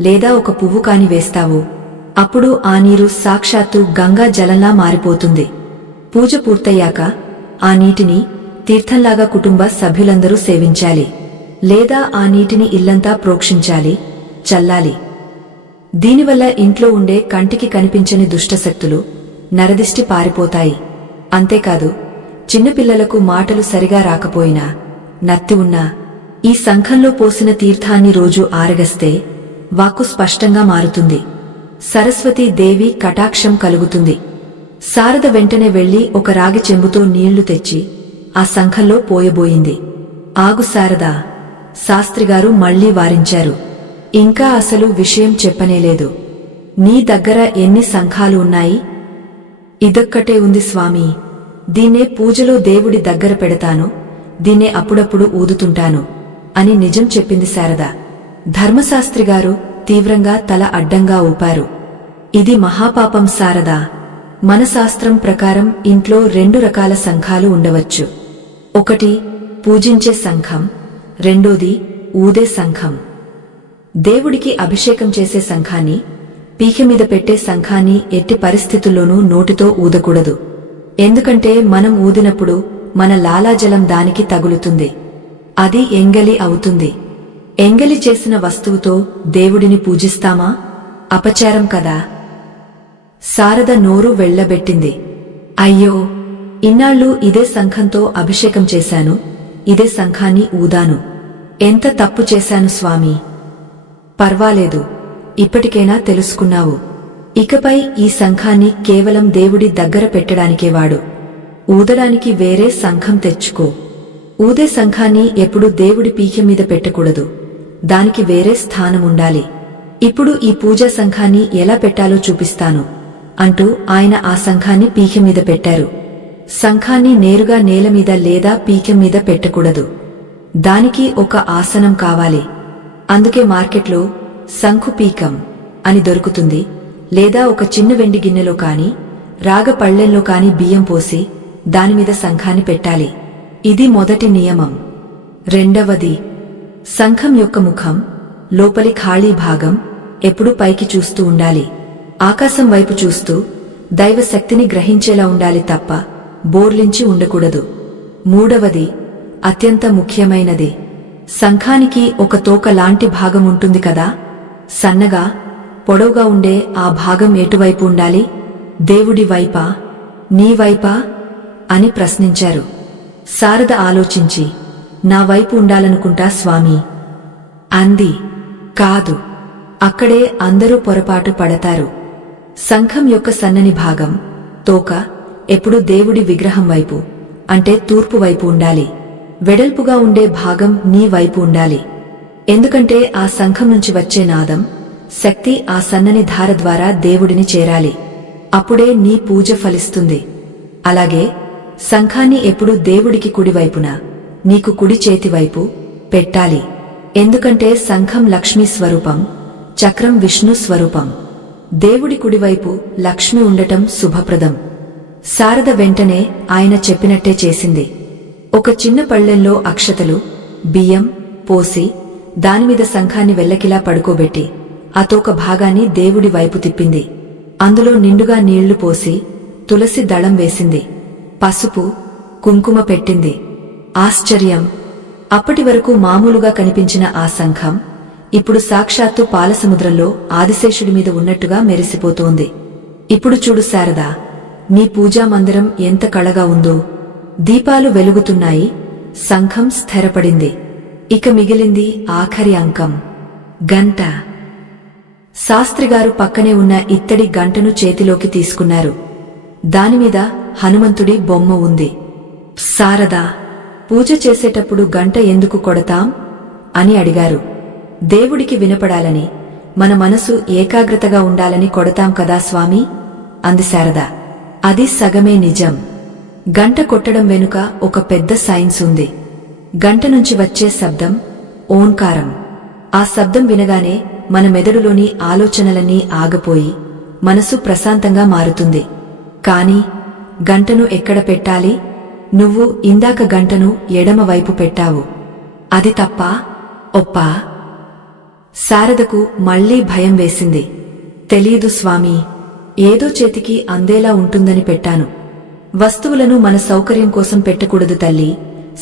లేదా ఒక పువ్వు కాని వేస్తావో అప్పుడు ఆ నీరు సాక్షాత్తు గంగా జలంలా మారిపోతుంది. పూజ పూర్తయ్యాక ఆ నీటిని తీర్థంలాగా కుటుంబ సభ్యులందరూ సేవించాలి, లేదా ఆ నీటిని ఇల్లంతా ప్రోక్షించాలి, చల్లాలి. దీనివల్ల ఇంట్లో ఉండే కంటికి కనిపించని దుష్టశక్తులు, నరదిష్టి పారిపోతాయి. అంతేకాదు, చిన్నపిల్లలకు మాటలు సరిగా రాకపోయినా, నత్తి ఉన్నా ఈ సంఘంలో పోసిన తీర్థాన్ని రోజు ఆరగస్తే వాక్కు స్పష్టంగా మారుతుంది. సరస్వతీ దేవి కటాక్షం కలుగుతుంది. శారద వెంటనే వెళ్లి ఒక రాగి చెంబుతో నీళ్లు తెచ్చి ఆ సంఘంలో పోయబోయింది. ఆగు శారదా, శాస్త్రిగారు మళ్లీ వారించారు. ఇంకా అసలు విషయం చెప్పనేలేదు. నీ దగ్గర ఎన్ని సంఘాలు ఉన్నాయి? ఇదొక్కటే ఉంది స్వామీ. దీన్నే పూజలో దేవుడి దగ్గర పెడతాను, దీన్నే అప్పుడప్పుడు ఊదుతుంటాను అని నిజం చెప్పింది శారద. ధర్మశాస్త్రిగారు తీవ్రంగా తల అడ్డంగా ఊపారు. ఇది మహాపాపం శారదా. మన శాస్త్రం ప్రకారం ఇంట్లో 2 రకాల సంఘాలు ఉండవచ్చు. ఒకటి పూజించే సంఘం, రెండోది ఊదే సంఘం. దేవుడికి అభిషేకం చేసే సంఘాన్ని, పీక మీద పెట్టే సంఘాన్ని ఎట్టి పరిస్థితుల్లోనూ నోటితో ఊదకూడదు. ఎందుకంటే మనం ఊదినప్పుడు మన లాలాజలం దానికి తగులుతుంది. అది ఎంగలి అవుతుంది. ఎంగలి చేసిన వస్తువుతో దేవుడిని పూజిస్తామా? అపచారం కదా. శారద నోరు వెళ్లబెట్టింది. అయ్యో, ఇన్నాళ్ళు ఇదే సంఘంతో అభిషేకం చేశాను, ఇదే సంఘాన్ని ఊదాను. ఎంత తప్పు చేశాను స్వామీ. పర్వాలేదు, ఇప్పటికైనా తెలుసుకున్నావు. ఇకపై ఈ సంఘాన్ని కేవలం దేవుడి దగ్గర పెట్టడానికే వాడు. ఊదడానికి వేరే సంఘం తెచ్చుకో. ఊదే సంఘాన్ని ఎప్పుడూ దేవుడి పీక మీద పెట్టకూడదు, దానికి వేరే స్థానముండాలి. ఇప్పుడు ఈ పూజా సంఘాన్ని ఎలా పెట్టాలో చూపిస్తాను అంటూ ఆయన ఆ సంఘాన్ని పీక మీద పెట్టారు. సంఘాన్ని నేరుగా నేలమీద లేదా పీక మీద పెట్టకూడదు, దానికి ఒక ఆసనం కావాలి. అందుకే మార్కెట్లో శంఖుపీకం అని దొరుకుతుంది, లేదా ఒక చిన్న వెండి గిన్నెలో కాని రాగ పళ్ళెంలో కాని బియ్యం పోసి దానిమీద సంఘాన్ని పెట్టాలి. ఇది మొదటి నియమం. రెండవది, సంఘం యొక్క ముఖం, లోపలి ఖాళీ భాగం ఎప్పుడూ పైకి చూస్తూ ఉండాలి. ఆకాశం వైపు చూస్తూ దైవశక్తిని గ్రహించేలా ఉండాలి తప్ప బోర్లించి ఉండకూడదు. మూడవది, అత్యంత ముఖ్యమైనది, సంఘానికి ఒక తోక లాంటి భాగం ఉంటుంది కదా, సన్నగా పొడవుగా ఉండే ఆ భాగం ఎటువైపు ఉండాలి? దేవుడి వైపా, నీ వైపా అని ప్రశ్నించారు. శారద ఆలోచించి, నా వైపు ఉండాలనుకుంటా స్వామీ అంది. కాదు, అక్కడే అందరూ పొరపాటు పడతారు. సంఘం యొక్క సన్నని భాగం, తోక ఎప్పుడూ దేవుడి విగ్రహం వైపు, అంటే తూర్పు వైపు ఉండాలి. వెడల్పుగా ఉండే భాగం నీ వైపు ఉండాలి. ఎందుకంటే ఆ సంఘం నుంచి వచ్చే నాదం, శక్తి ఆ సన్నని ధార ద్వారా దేవుడిని చేరాలి. అప్పుడే నీ పూజ ఫలిస్తుంది. అలాగే సంఘాన్ని ఎప్పుడూ దేవుడికి కుడివైపున, నీకు కుడి చేతివైపు పెట్టాలి. ఎందుకంటే సంఘం లక్ష్మీ స్వరూపం, చక్రం విష్ణు స్వరూపం. దేవుడి కుడివైపు లక్ష్మి ఉండటం శుభప్రదం. శారద వెంటనే ఆయన చెప్పినట్టే చేసింది. ఒక చిన్న పళ్ళెంలో అక్షతలు, బియ్యం పోసి దానిమీద సంఘాన్ని వెల్లకిలా పడుకోబెట్టి ఆ తోక భాగాన్ని దేవుడి వైపు తిప్పింది. అందులో నిండుగా నీళ్లు పోసి తులసి దళం వేసింది, పసుపు కుంకుమ పెట్టింది. ఆశ్చర్యం! అప్పటి వరకు మామూలుగా కనిపించిన ఆ సంఘం ఇప్పుడు సాక్షాత్తు పాలసముద్రంలో ఆదిశేషుడి మీద ఉన్నట్టుగా మెరిసిపోతోంది. ఇప్పుడు చూడు శారదా, నీ పూజా మందిరం ఎంత కళగా ఉందో. దీపాలు వెలుగుతున్నాయి, సంఘం స్థిరపడింది. ఇక మిగిలింది ఆఖరి అంకం, గంట. శాస్త్రిగారు పక్కనే ఉన్న ఇత్తడి గంటను చేతిలోకి తీసుకున్నారు. దానిమీద హనుమంతుడి బొమ్మ ఉంది. శారదా, పూజ చేసేటప్పుడు గంట ఎందుకు కొడతాం అని అడిగారు. దేవుడికి వినపడాలని, మన మనసు ఏకాగ్రతగా ఉండాలని కొడతాం కదా స్వామీ అంది శారద. అది సగమే నిజం. గంట కొట్టడం వెనుక ఒక పెద్ద సైన్స్ ఉంది. గంట నుంచి వచ్చే శబ్దం ఓంకారం. ఆ శబ్దం వినగానే మన మెదడులోని ఆలోచనలన్నీ ఆగపోయి మనసు ప్రశాంతంగా మారుతుంది. కాని గంటను ఎక్కడ పెట్టాలి? నువ్వు ఇందాక గంటను ఎడమవైపు పెట్టావు. అది తప్పా ఒప్పా? శారదకు మళ్లీ భయం వేసింది. తెలీదు స్వామీ, ఏదో చేతికి అందేలా ఉంటుందని పెట్టాను. వస్తువులను మన సౌకర్యం కోసం పెట్టకూడదు తల్లి,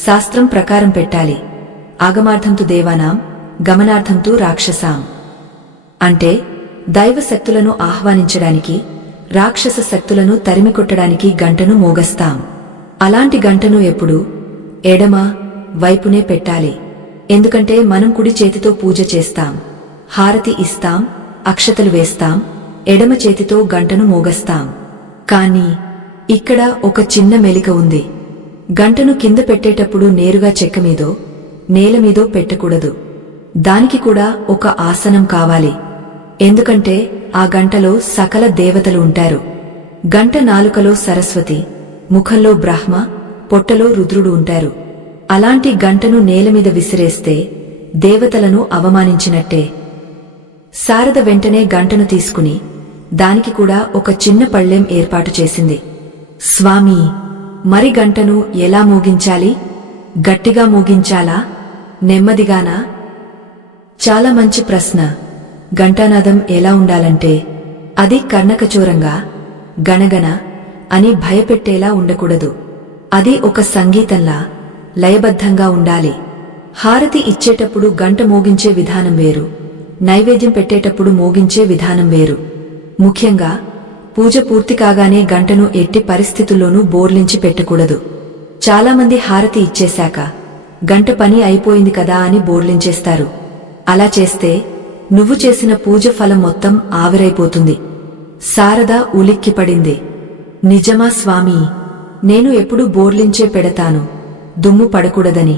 శాస్త్రం ప్రకారం పెట్టాలి. ఆగమార్థంతు దేవానాం, గమనార్థంతు రాక్షసాం. అంటే దైవ శక్తులను ఆహ్వానించడానికి, రాక్షస శక్తులను తరిమికొట్టడానికి గంటను మోగస్తాం. అలాంటి గంటను ఎప్పుడు ఎడమ వైపునే పెట్టాలి. ఎందుకంటే మనం కుడి చేతితో పూజ చేస్తాం, హారతి ఇస్తాం, అక్షతలు వేస్తాం, ఎడమ చేతితో గంటను మోగస్తాం. కానీ ఇక్కడ ఒక చిన్న మెలిక ఉంది. గంటను కింద పెట్టేటప్పుడు నేరుగా చెక్క మీదో నేల మీదో పెట్టకూడదు. దానికి కూడా ఒక ఆసనం కావాలి. ఎందుకంటే ఆ గంటలో సకల దేవతలు ఉంటారు. గంట నాలుకలో సరస్వతి, ముఖంలో బ్రహ్మ, పొట్టలో రుద్రుడు ఉంటారు. అలాంటి గంటను నేలమీద విసిరేస్తే దేవతలను అవమానించినట్టే. శారద వెంటనే గంటను తీసుకుని దానికి కూడా ఒక చిన్న పళ్ళెం ఏర్పాటు చేసింది. స్వామీ, మరి గంటను ఎలా మోగించాలి? గట్టిగా మోగించాలా, నెమ్మదిగానా? చాలా మంచి ప్రశ్న. గంటానాదం ఎలా ఉండాలంటే అది కర్ణకచోరంగా గణగణ అని భయపెట్టేలా ఉండకూడదు. అది ఒక సంగీతంలా లయబద్ధంగా ఉండాలి. హారతి ఇచ్చేటప్పుడు గంట మోగించే విధానం వేరు, నైవేద్యం పెట్టేటప్పుడు మోగించే విధానం వేరు. ముఖ్యంగా పూజ పూర్తి కాగానే గంటను ఎట్టి పరిస్థితుల్లోనూ బోర్లించి పెట్టకూడదు. చాలామంది హారతి ఇచ్చేశాక గంట పని అయిపోయింది కదా అని బోర్లించేస్తారు. అలా చేస్తే నువ్వు చేసిన పూజ ఫలం మొత్తం ఆవిరైపోతుంది. శారద ఉలిక్కిపడింది. నిజమా స్వామీ? నేను ఎప్పుడూ బోర్లించే పెడతాను, దుమ్ము పడకూడదని.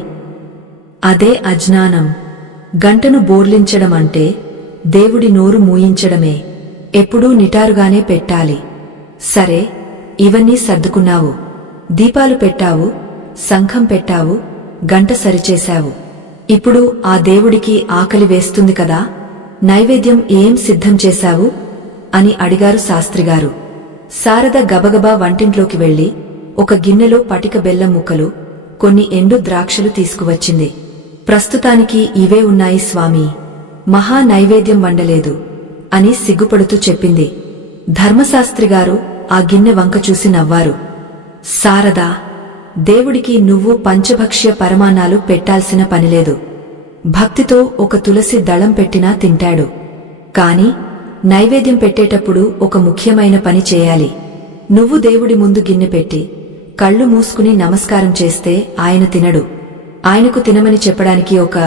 అదే అజ్ఞానం. గంటను బోర్లించడం అంటే దేవుడి నోరు మూయించడమే. ఎప్పుడూ నిటారుగానే పెట్టాలి. సరే, ఇవన్నీ సర్దుకున్నావు. దీపాలు పెట్టావు, శంఖం పెట్టావు, గంట సరిచేశావు. ఇప్పుడు ఆ దేవుడికి ఆకలి వేస్తుంది కదా, నైవేద్యం ఏం సిద్ధం చేశావు అని అడిగారు శాస్త్రిగారు. శారద గబగబా వంటింట్లోకి వెళ్లి ఒక గిన్నెలో పటిక బెల్లం ముక్కలు, కొన్ని ఎండు ద్రాక్షలు తీసుకువచ్చింది. ప్రస్తుతానికి ఇవే ఉన్నాయి స్వామీ, మహా నైవేద్యం వండలేదు అని సిగ్గుపడుతూ చెప్పింది. ధర్మశాస్త్రిగారు ఆ గిన్నె వంక చూసి నవ్వారు. శారదా, దేవుడికి నువ్వు పంచభక్ష్య పరమాన్నాలు పెట్టాల్సిన పనిలేదు. భక్తితో ఒక తులసి దళం పెట్టినా తింటాడు. కాని నైవేద్యం పెట్టేటప్పుడు ఒక ముఖ్యమైన పని చేయాలి. నువ్వు దేవుడి ముందు గిన్నె పెట్టి కళ్ళు మూసుకుని నమస్కారం చేస్తే ఆయన తినడు. ఆయనకు తినమని చెప్పడానికి ఒక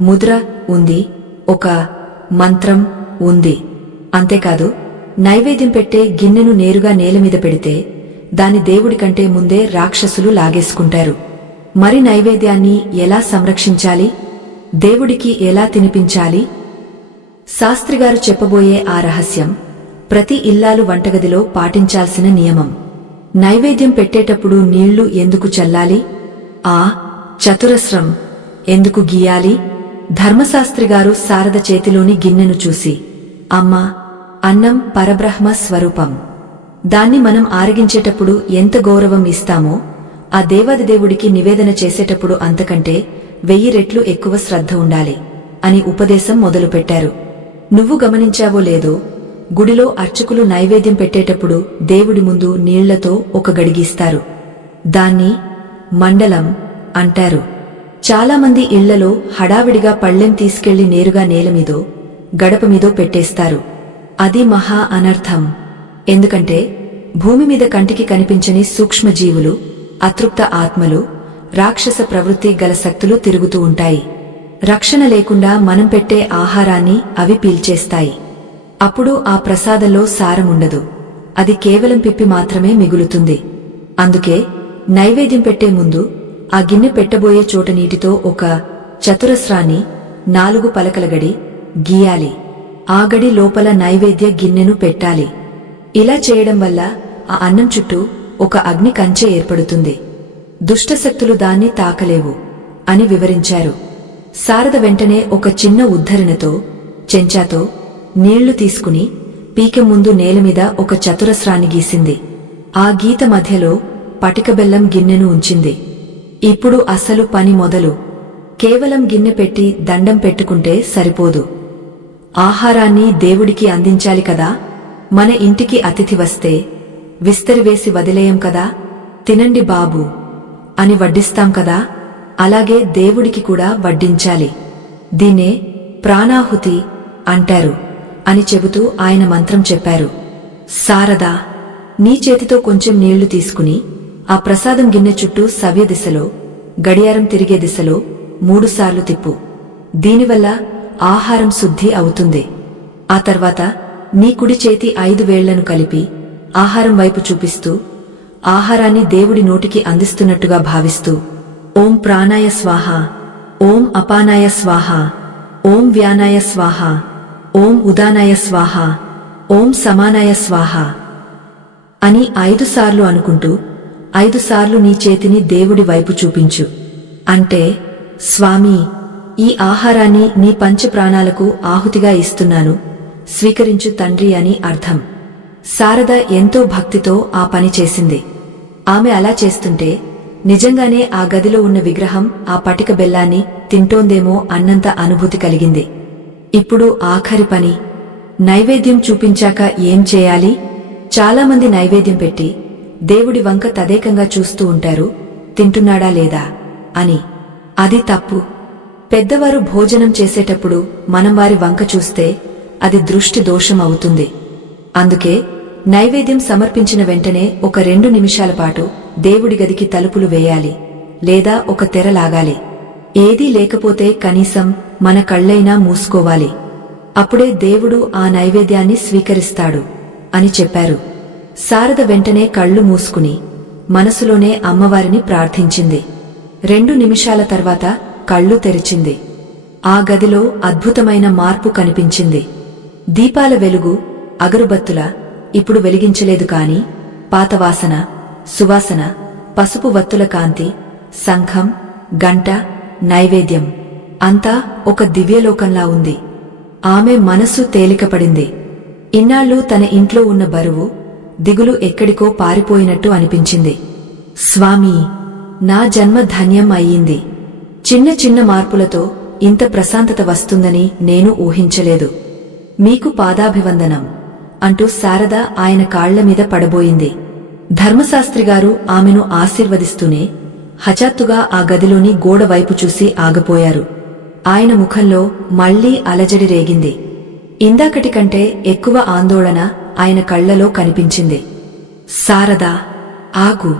ముద్ర ఉంది, ఒక మంత్రం ఉంది. అంతేకాదు, నైవేద్యం పెట్టే గిన్నెను నేరుగా నేలమీద పెడితే దాని దేవుడి కంటే ముందే రాక్షసులు లాగేసుకుంటారు. మరి నైవేద్యాన్ని ఎలా సంరక్షించాలి, దేవుడికి ఎలా తినిపించాలి? శాస్త్రిగారు చెప్పబోయే ఆ రహస్యం ప్రతి ఇల్లాలు వంటగదిలో పాటించాల్సిన నియమం. నైవేద్యం పెట్టేటప్పుడు నీళ్లు ఎందుకు చల్లాలి? ఆ చతురస్రం ఎందుకు గీయాలి? ధర్మశాస్త్రిగారు శారద చేతిలోని గిన్నెను చూసి, అమ్మా, అన్నం పరబ్రహ్మ స్వరూపం. దాన్ని మనం ఆరగించేటప్పుడు ఎంత గౌరవం ఇస్తామో, ఆ దేవాదిదేవుడికి నివేదన చేసేటప్పుడు అంతకంటే 1000 రెట్లు ఎక్కువ శ్రద్ధ ఉండాలి అని ఉపదేశం మొదలుపెట్టారు. నువ్వు గమనించావో లేదో, గుడిలో అర్చకులు నైవేద్యం పెట్టేటప్పుడు దేవుడి ముందు నీళ్లతో ఒక గడిగిస్తారు. దాన్ని మండలం అంటారు. చాలామంది ఇళ్లలో హడావిడిగా పళ్ళెం తీసుకెళ్లి నేరుగా నేలమీదో గడపమీదో పెట్టేస్తారు. అది మహా అనర్థం. ఎందుకంటే భూమి మీద కంటికి కనిపించని సూక్ష్మజీవులు, అతృప్త ఆత్మలు, రాక్షస ప్రవృత్తి గల శక్తులు తిరుగుతూ ఉంటాయి. రక్షణ లేకుండా మనం పెట్టే ఆహారాన్ని అవి పీల్చేస్తాయి. అప్పుడు ఆ ప్రసాదంలో సారముండదు, అది కేవలం పిప్పి మాత్రమే మిగులుతుంది. అందుకే నైవేద్యం పెట్టే ముందు ఆ గిన్నె పెట్టబోయే చోట నీటితో ఒక చతురస్రాన్ని 4 పలకల గడి గీయాలి. ఆ గడి లోపల నైవేద్య గిన్నెను పెట్టాలి. ఇలా చేయడం వల్ల ఆ అన్నం చుట్టూ ఒక అగ్ని కంచె ఏర్పడుతుంది. దుష్టశక్తులు దాన్ని తాకలేవు అని వివరించారు. శారద వెంటనే ఒక చిన్న ఉద్ధరణతో, చెంచాతో నీళ్లు తీసుకుని పీకె ముందు నేలమీద ఒక చతురస్రాన్ని గీసింది. ఆ గీత మధ్యలో పటిక బెల్లం గిన్నెను ఉంచింది. ఇప్పుడు అసలు పని మొదలు. కేవలం గిన్నె పెట్టి దండం పెట్టుకుంటే సరిపోదు. ఆహారాన్ని దేవుడికి అందించాలి కదా. మన ఇంటికి అతిథి వస్తే విస్తరివేసి వదిలేయం కదా. తినండి బాబూ అని వడ్డిస్తాం కదా, అలాగే దేవుడికి కూడా వడ్డించాలి. దీన్నే ప్రాణాహుతి అంటారు అని చెబుతూ ఆయన మంత్రం చెప్పారు. శారదా, నీ చేతితో కొంచెం నీళ్లు తీసుకుని ఆ ప్రసాదం గిన్నె చుట్టూ సవ్య దిశలో, గడియారం తిరిగే దిశలో 3 సార్లు తిప్పు. దీనివల్ల ఆహారం శుద్ధి అవుతుంది. ఆ తర్వాత నీ కుడి చేతి 5 వేళ్లను కలిపి ఆహారం వైపు చూపిస్తూ ఆహారాన్ని దేవుడి నోటికి అందిస్తున్నట్టుగా భావిస్తూ ఓం ప్రాణాయ స్వాహ, ఓం అపానాయ స్వాహ, ఓం వ్యానాయ స్వాహ, ఓం ఉదానాయ స్వాహ, ఓం సమానాయ స్వాహ అని 5 సార్లు అనుకుంటూ 5 సార్లు నీ చేతిని దేవుడి వైపు చూపించు. అంటే స్వామీ, ఈ ఆహారాన్ని నీ పంచప్రాణాలకు ఆహుతిగా ఇస్తున్నాను, స్వీకరించు తండ్రి అని అర్థం. శారద ఎంతో భక్తితో ఆ పని చేసింది. ఆమె అలా చేస్తుంటే నిజంగానే ఆ గదిలో ఉన్న విగ్రహం ఆ పటిక బెల్లాన్ని తింటోందేమో అన్నంత అనుభూతి కలిగింది. ఇప్పుడు ఆఖరి పని, నైవేద్యం చూపించాక ఏం చేయాలి? చాలామంది నైవేద్యం పెట్టి దేవుడి వంక తదేకంగా చూస్తూ ఉంటారు, తింటున్నాడా లేదా అని. అది తప్పు. పెద్దవారు భోజనం చేసేటప్పుడు మనం వారి వంక చూస్తే అది దృష్టి దోషం అవుతుంది. అందుకే నైవేద్యం సమర్పించిన వెంటనే ఒక 2 నిమిషాల పాటు దేవుడి గదికి తలుపులు వేయాలి, లేదా ఒక తెర లాగాలి. ఏదీ లేకపోతే కనీసం మన కళ్ళైనా మూసుకోవాలి. అప్పుడే దేవుడు ఆ నైవేద్యాన్ని స్వీకరిస్తాడు అని చెప్పారు. శారద వెంటనే కళ్ళు మూసుకుని మనసులోనే అమ్మవారిని ప్రార్థించింది. 2 నిమిషాల తర్వాత కళ్ళు తెరిచింది. ఆ గదిలో అద్భుతమైన మార్పు కనిపించింది. దీపాల వెలుగు అగరుబత్తుల ఇప్పుడు వెలిగించలేదు కాని పాతవాసన, సువాసన, పసుపు వత్తుల కాంతి, శంఖం, గంట, నైవేద్యం అంతా ఒక దివ్యలోకంలా ఉంది. ఆమె మనసు తేలికపడింది. ఇన్నాళ్లు తన ఇంట్లో ఉన్న బరువు, దిగులు ఎక్కడికో పారిపోయినట్టు అనిపించింది. స్వామీ, నా జన్మ ధన్యం అయ్యింది. చిన్న చిన్న మార్పులతో ఇంత ప్రశాంతత వస్తుందని నేను ఊహించలేదు. మీకు పాదాభివందనం అంటూ శారద ఆయన కాళ్లమీద పడబోయింది. ధర్మశాస్త్రిగారు ఆమెను ఆశీర్వదిస్తూనే హఠాత్తుగా ఆ గదిలోని గోడ వైపు చూసి ఆగిపోయారు. ఆయన ముఖంలో మళ్లీ అలజడి రేగింది. ఇందాకటి కంటే ఎక్కువ ఆందోళన ఆయన కళ్లలో కనిపించింది. శారదా, ఆగు,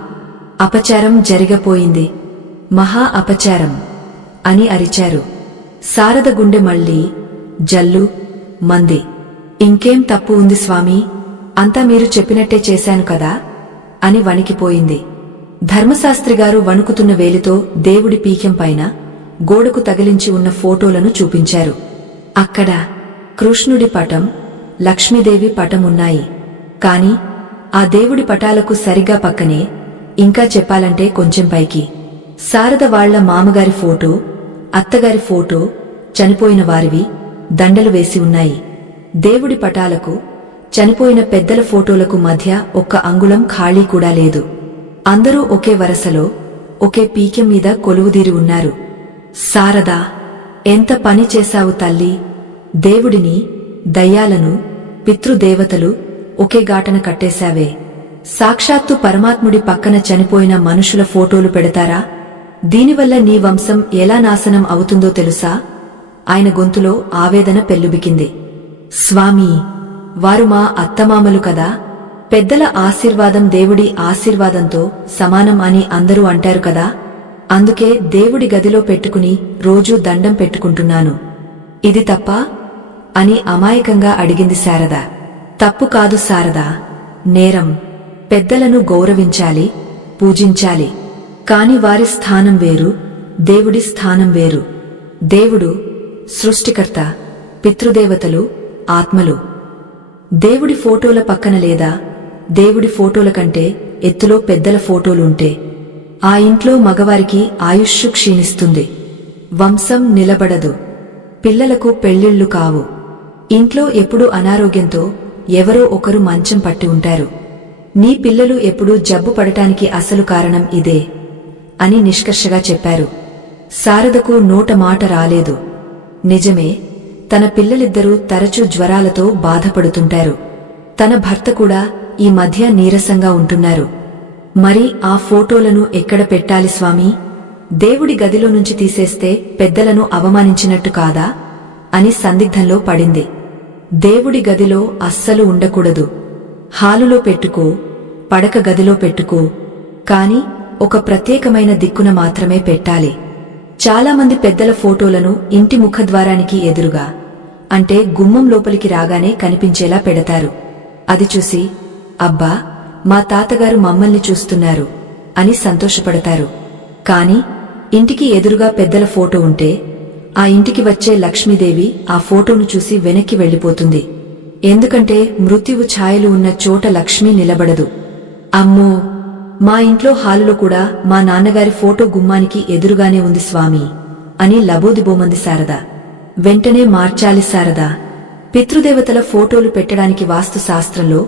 అపచారం జరిగపోయింది, మహా అపచారం అని అరిచారు. శారద గుండె మళ్లీ జల్లు మంది. ఇంకేం తప్పు ఉంది స్వామీ, అంతా మీరు చెప్పినట్టే చేశాను కదా అని వణికిపోయింది. ధర్మశాస్త్రిగారు వణుకుతున్న వేలితో దేవుడి పీఠం పైన గోడకు తగిలించి ఉన్న ఫోటోలను చూపించారు. అక్కడ కృష్ణుడి పటం, లక్ష్మీదేవి పటం ఉన్నాయి. కాని ఆ దేవుడి పటాలకు సరిగ్గా పక్కనే, ఇంకా చెప్పాలంటే కొంచెం పైకి, శారద వాళ్ల మామగారి ఫోటో, అత్తగారి ఫోటో, చనిపోయిన వారివి దండలు వేసి ఉన్నాయి. దేవుడి పటాలకు, చనిపోయిన పెద్దల ఫోటోలకు మధ్య 1 అంగుళం ఖాళీ కూడా లేదు. అందరూ ఒకే వరసలో ఒకే పీఠం మీద కొలువుదీరి ఉన్నారు. శారదా, ఎంత పని చేశావు తల్లి! దేవుడిని, దయ్యాలను, పితృదేవతలు ఒకే గాటన కట్టేశావే. సాక్షాత్తు పరమాత్ముడి పక్కన చనిపోయిన మనుషుల ఫోటోలు పెడతారా? దీనివల్ల నీ వంశం ఎలా నాశనం అవుతుందో తెలుసా? ఆయన గొంతులో ఆవేదన పెల్లుబికింది. స్వామీ, వారు మా అత్తమామలు కదా. పెద్దల ఆశీర్వాదం దేవుడి ఆశీర్వాదంతో సమానం అని అందరూ అంటారు కదా. అందుకే దేవుడి గదిలో పెట్టుకుని రోజూ దండం పెట్టుకుంటున్నాను. ఇది తప్పా అని అమాయకంగా అడిగింది శారద. తప్పు కాదు శారదా, నేరం. పెద్దలను గౌరవించాలి, పూజించాలి. కాని వారి స్థానం వేరు, దేవుడి స్థానం వేరు. దేవుడు సృష్టికర్త, పితృదేవతలు ఆత్మలు. దేవుడి ఫోటోల పక్కన లేదా దేవుడి ఫోటోల కంటే ఎత్తులో పెద్దల ఫోటోలుంటే ఆ ఇంట్లో మగవారికి ఆయుష్షు క్షీణిస్తుంది, వంశం నిలబడదు, పిల్లలకు పెళ్లిళ్లు కావు. ఇంట్లో ఎప్పుడూ అనారోగ్యంతో ఎవరో ఒకరు మంచం పట్టి ఉంటారు. నీ పిల్లలు ఎప్పుడూ జబ్బు పడటానికి అసలు కారణం ఇదే అని నిష్కర్షగా చెప్పారు. శారదకు నోట మాట రాలేదు. నిజమే, తన పిల్లలిద్దరూ తరచూ జ్వరాలతో బాధపడుతుంటారు. తన భర్త కూడా ఈ మధ్య నీరసంగా ఉంటున్నారు. మరి ఆ ఫోటోలను ఎక్కడ పెట్టాలి స్వామీ? దేవుడి గదిలో నుంచి తీసేస్తే పెద్దలను అవమానించినట్టు కాదా అని సందిగ్ధంలో పడింది. దేవుడి గదిలో అస్సలు ఉండకూడదు. హాలులో పెట్టుకో, పడక గదిలో పెట్టుకో, కాని ఒక ప్రత్యేకమైన దిక్కున మాత్రమే పెట్టాలి. చాలామంది పెద్దల ఫోటోలను ఇంటి ముఖద్వారానికి ఎదురుగా, అంటే గుమ్మం లోపలికి రాగానే కనిపించేలా పెడతారు. అది చూసి అబ్బా, మా తాతగారు మమ్మల్ని చూస్తున్నారు అని సంతోషపడతారు. కాని ఇంటికి ఎదురుగా పెద్దల ఫోటో ఉంటే ఆ ఇంటికి వచ్చే లక్ష్మీదేవి ఆ ఫోటోను చూసి వెనక్కి వెళ్లిపోతుంది. ఎందుకంటే మృత్యువు ఛాయలు ఉన్న చోట లక్ష్మి నిలబడదు. అమ్మో, మా ఇంట్లో హాలులో కూడా మా నాన్నగారి ఫోటో గుమ్మానికి ఎదురుగానే ఉంది స్వామీ అని లబోదిబోమంది శారద. వెంటనే మార్చాలి శారదా. పితృదేవతల ఫోటోలు పెట్టడానికి వాస్తు శాస్త్రంలో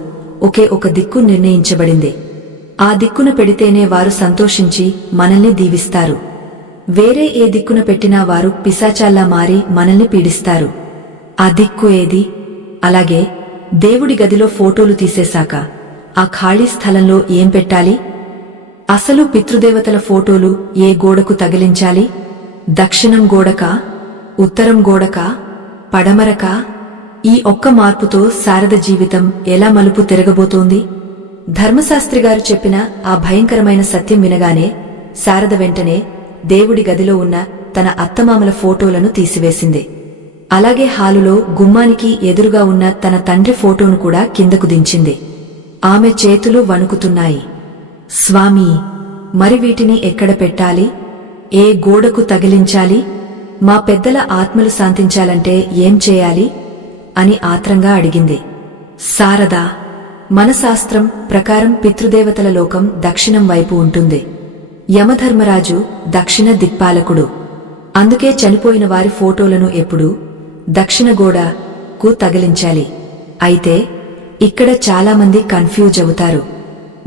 ఒకే ఒక దిక్కు నిర్ణయించబడింది. ఆ దిక్కున పెడితేనే వారు సంతోషించి మనల్ని దీవిస్తారు. వేరే ఏ దిక్కున పెట్టినా వారు పిశాచాల్లా మారి మనల్ని పీడిస్తారు. ఆ దిక్కు ఏది? అలాగే దేవుడి గదిలో ఫోటోలు తీసేశాక ఆ ఖాళీ స్థలంలో ఏం పెట్టాలి? అసలు పితృదేవతల ఫోటోలు ఏ గోడకు తగిలించాలి? దక్షిణం గోడకా, ఉత్తరం గోడకా, పడమరకా? ఈ ఒక్క మార్పుతో శారద జీవితం ఎలా మలుపు తిరగబోతోంది? ధర్మశాస్త్రిగారు చెప్పిన ఆ భయంకరమైన సత్యం వినగానే శారద వెంటనే దేవుడి గదిలో ఉన్న తన అత్తమామల ఫోటోలను తీసివేసింది. అలాగే హాలులో గుమ్మానికి ఎదురుగా ఉన్న తన తండ్రి ఫోటోను కూడా కిందకు దించింది. ఆమె చేతులు వణుకుతున్నాయి. స్వామీ, మరి వీటిని ఎక్కడ పెట్టాలి? ఏ గోడకు తగిలించాలి? మా పెద్దల ఆత్మలు శాంతించాలంటే ఏం చేయాలి అని ఆత్రంగా అడిగింది. శారదా, మన శాస్త్రం ప్రకారం పితృదేవతల లోకం దక్షిణం వైపు ఉంటుంది. యమధర్మరాజు దక్షిణ దిక్పాలకుడు. అందుకే చనిపోయిన వారి ఫోటోలను ఎప్పుడూ దక్షిణ గోడకు తగిలించాలి. అయితే ఇక్కడ చాలామంది కన్ఫ్యూజ్ అవుతారు.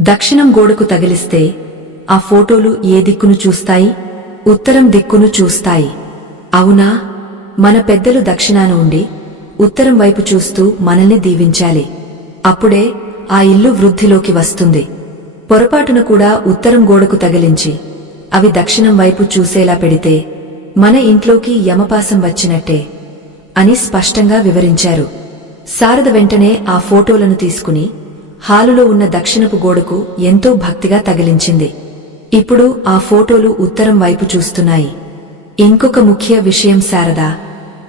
దక్షిణం గోడకు తగిలిస్తే ఆ ఫోటోలు ఏ దిక్కును చూస్తాయి? ఉత్తరం దిక్కును చూస్తాయి. అవునా? మన పెద్దలు దక్షిణాన ఉండి ఉత్తరం వైపు చూస్తూ మనల్ని దీవించాలి. అప్పుడే ఆ ఇల్లు వృద్ధిలోకి వస్తుంది. పొరపాటున కూడా ఉత్తరం గోడకు తగిలించి అవి దక్షిణం వైపు చూసేలా పెడితే మన ఇంట్లోకి యమపాసం వచ్చినట్టే అని స్పష్టంగా వివరించారు. శారద వెంటనే ఆ ఫోటోలను తీసుకుని హాలులో ఉన్న దక్షిణపు గోడకు ఎంతో భక్తిగా తగిలించింది. ఇప్పుడు ఆ ఫోటోలు ఉత్తరం వైపు చూస్తున్నాయి. ఇంకొక ముఖ్య విషయం శారదా,